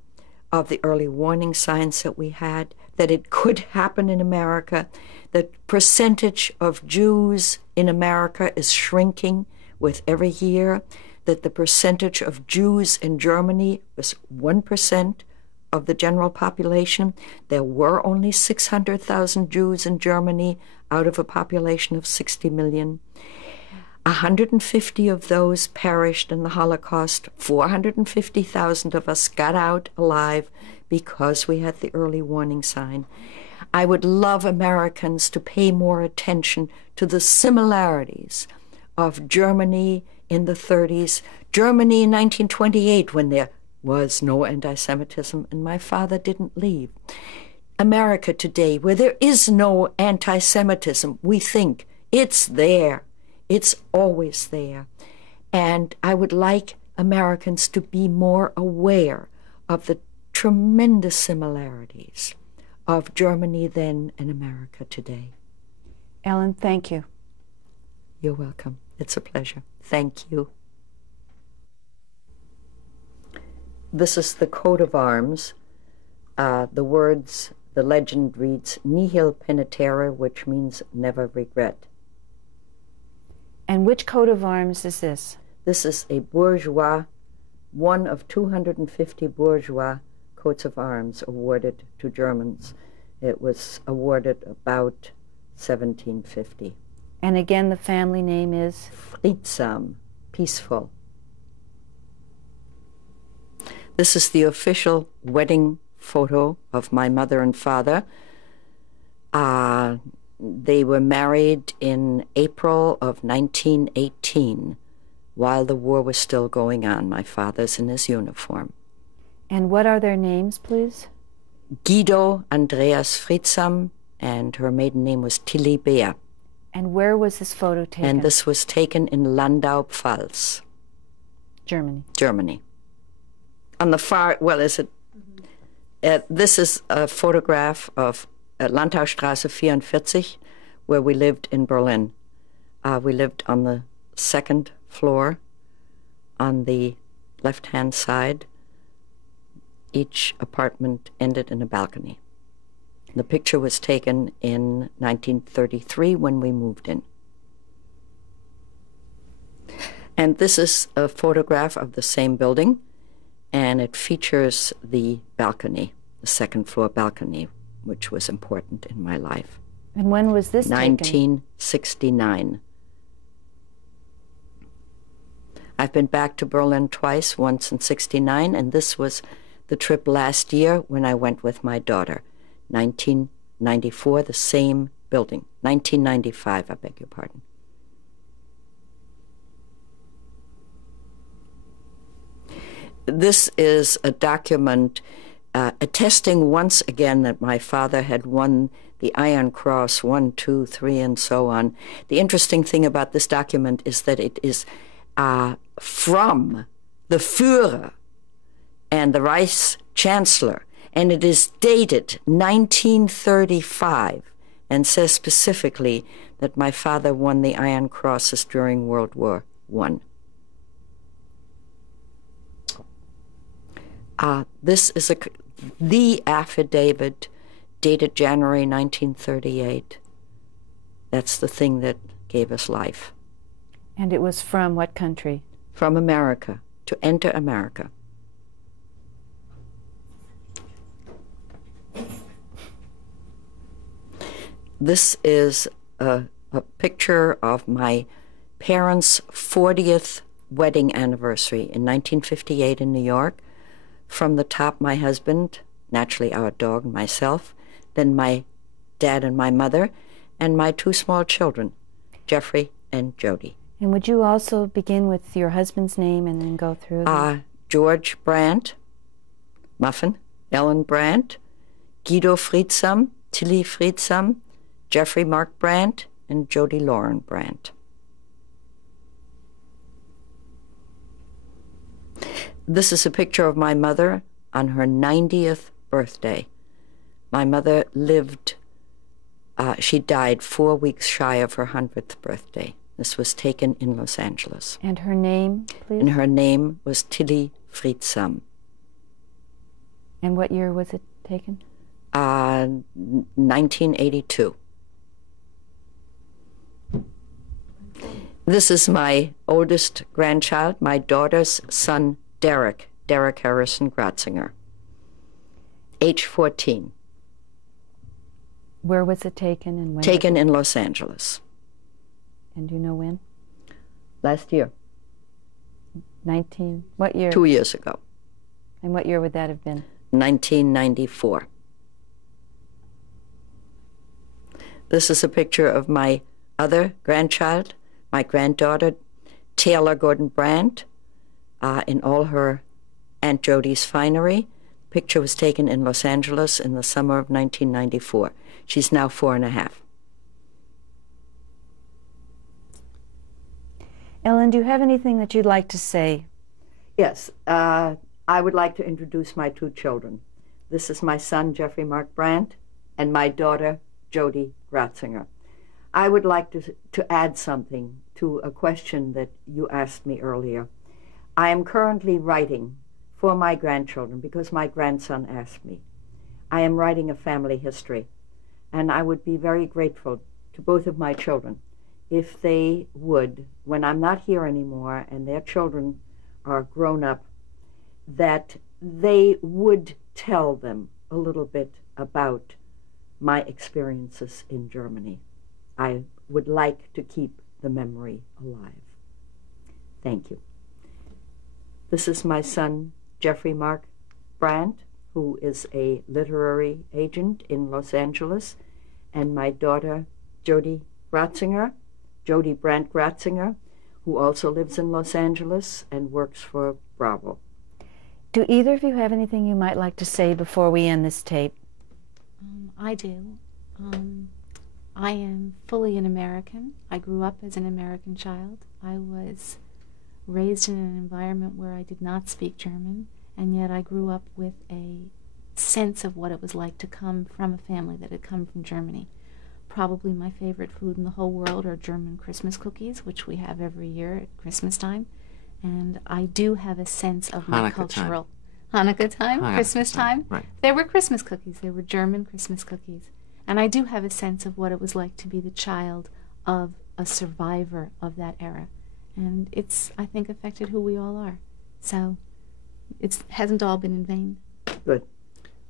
of the early warning signs that we had, that it could happen in America. The percentage of Jews in America is shrinking with every year, that the percentage of Jews in Germany was 1% of the general population. There were only 600,000 Jews in Germany out of a population of 60 million. 150 of those perished in the Holocaust. 450,000 of us got out alive because we had the early warning sign. I would love Americans to pay more attention to the similarities of Germany in the 30s, Germany in 1928 when there was no anti-Semitism and my father didn't leave. America today, where there is no anti-Semitism, we think it's there. It's always there. And I would like Americans to be more aware of the tremendous similarities of Germany then and America today. Ellen, thank you. You're welcome. It's a pleasure. Thank you. This is the coat of arms. The legend reads, Nihil penitera, which means never regret. And which coat of arms is this? This is a bourgeois, one of 250 bourgeois coats of arms awarded to Germans. It was awarded about 1750. And again, the family name is? Friedsam, peaceful. This is the official wedding photo of my mother and father. They were married in April of 1918 while the war was still going on. My father's in his uniform. And what are their names, please? Guido Andreas Friedsam, and her maiden name was Tilly Bea. And where was this photo taken? And this was taken in Landau, Pfalz. Germany. Germany. On the far, well, is it? This is a photograph of Landaustraße 44, where we lived in Berlin. We lived on the second floor on the left-hand side. Each apartment ended in a balcony. The picture was taken in 1933 when we moved in. And this is a photograph of the same building, and it features the balcony, the second floor balcony, which was important in my life. And when was this taken? 1969. I've been back to Berlin twice, once in 1969, and this was the trip last year when I went with my daughter. 1994, the same building. 1995, I beg your pardon. This is a document attesting once again that my father had won the Iron Cross 1, 2, 3, and so on. The interesting thing about this document is that it is from the Führer and the Reichschancellor, and it is dated 1935 and says specifically that my father won the Iron Crosses during World War I. This is the affidavit dated January 1938. That's the thing that gave us life. And it was from what country? From America, to enter America. This is a picture of my parents' 40th wedding anniversary in 1958 in New York. From the top, my husband, naturally our dog and myself, then my dad and my mother, and my two small children, Jeffrey and Jody. And would you also begin with your husband's name and then go through them? George Brandt, Muffin, Ellen Brandt, Guido Friedsam, Tilly Friedsam, Jeffrey Mark Brandt, and Jody Lauren Brandt. This is a picture of my mother on her 90th birthday. My mother lived, she died 4 weeks shy of her 100th birthday. This was taken in Los Angeles. And her name, please? And her name was Tilly Friedsam. And what year was it taken? 1982. This is my oldest grandchild, my daughter's son, Derek Harrison Gratzinger, age 14. Where was it taken and when? Taken in Los Angeles. And do you know when? Last year. 19, what year? 2 years ago. And what year would that have been? 1994. This is a picture of my other grandchild, my granddaughter, Taylor Gordon Brandt, in all her Aunt Jodie's finery. The picture was taken in Los Angeles in the summer of 1994. She's now 4.5. Ellen, do you have anything that you'd like to say? Yes, I would like to introduce my 2 children. This is my son, Jeffrey Mark Brandt, and my daughter, Jodie Gratzinger. I would like to add something to a question that you asked me earlier. I am currently writing for my grandchildren because my grandson asked me. I am writing a family history, and I would be very grateful to both of my children if they would, when I'm not here anymore and their children are grown up, that they would tell them a little bit about my experiences in Germany. I would like to keep the memory alive. Thank you. This is my son, Jeffrey Mark Brandt, who is a literary agent in Los Angeles, and my daughter, Jodie Brandt Gratzinger, who also lives in Los Angeles and works for Bravo. Do either of you have anything you might like to say before we end this tape? I do. I am fully an American. I grew up as an American child. I was raised in an environment where I did not speak German, and yet I grew up with a sense of what it was like to come from a family that had come from Germany. Probably my favorite food in the whole world are German Christmas cookies, which we have every year at Christmas time. And I do have a sense of my cultural... Hanukkah time, Christmas time. Right. They were Christmas cookies. They were German Christmas cookies. And I do have a sense of what it was like to be the child of a survivor of that era. And it's, I think, affected who we all are. So it hasn't all been in vain. Good.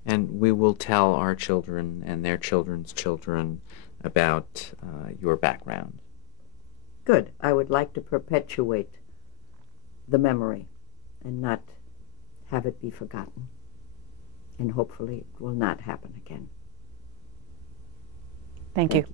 And we will tell our children and their children's children about your background. Good. I would like to perpetuate the memory and not have it be forgotten. And hopefully it will not happen again. Thank you.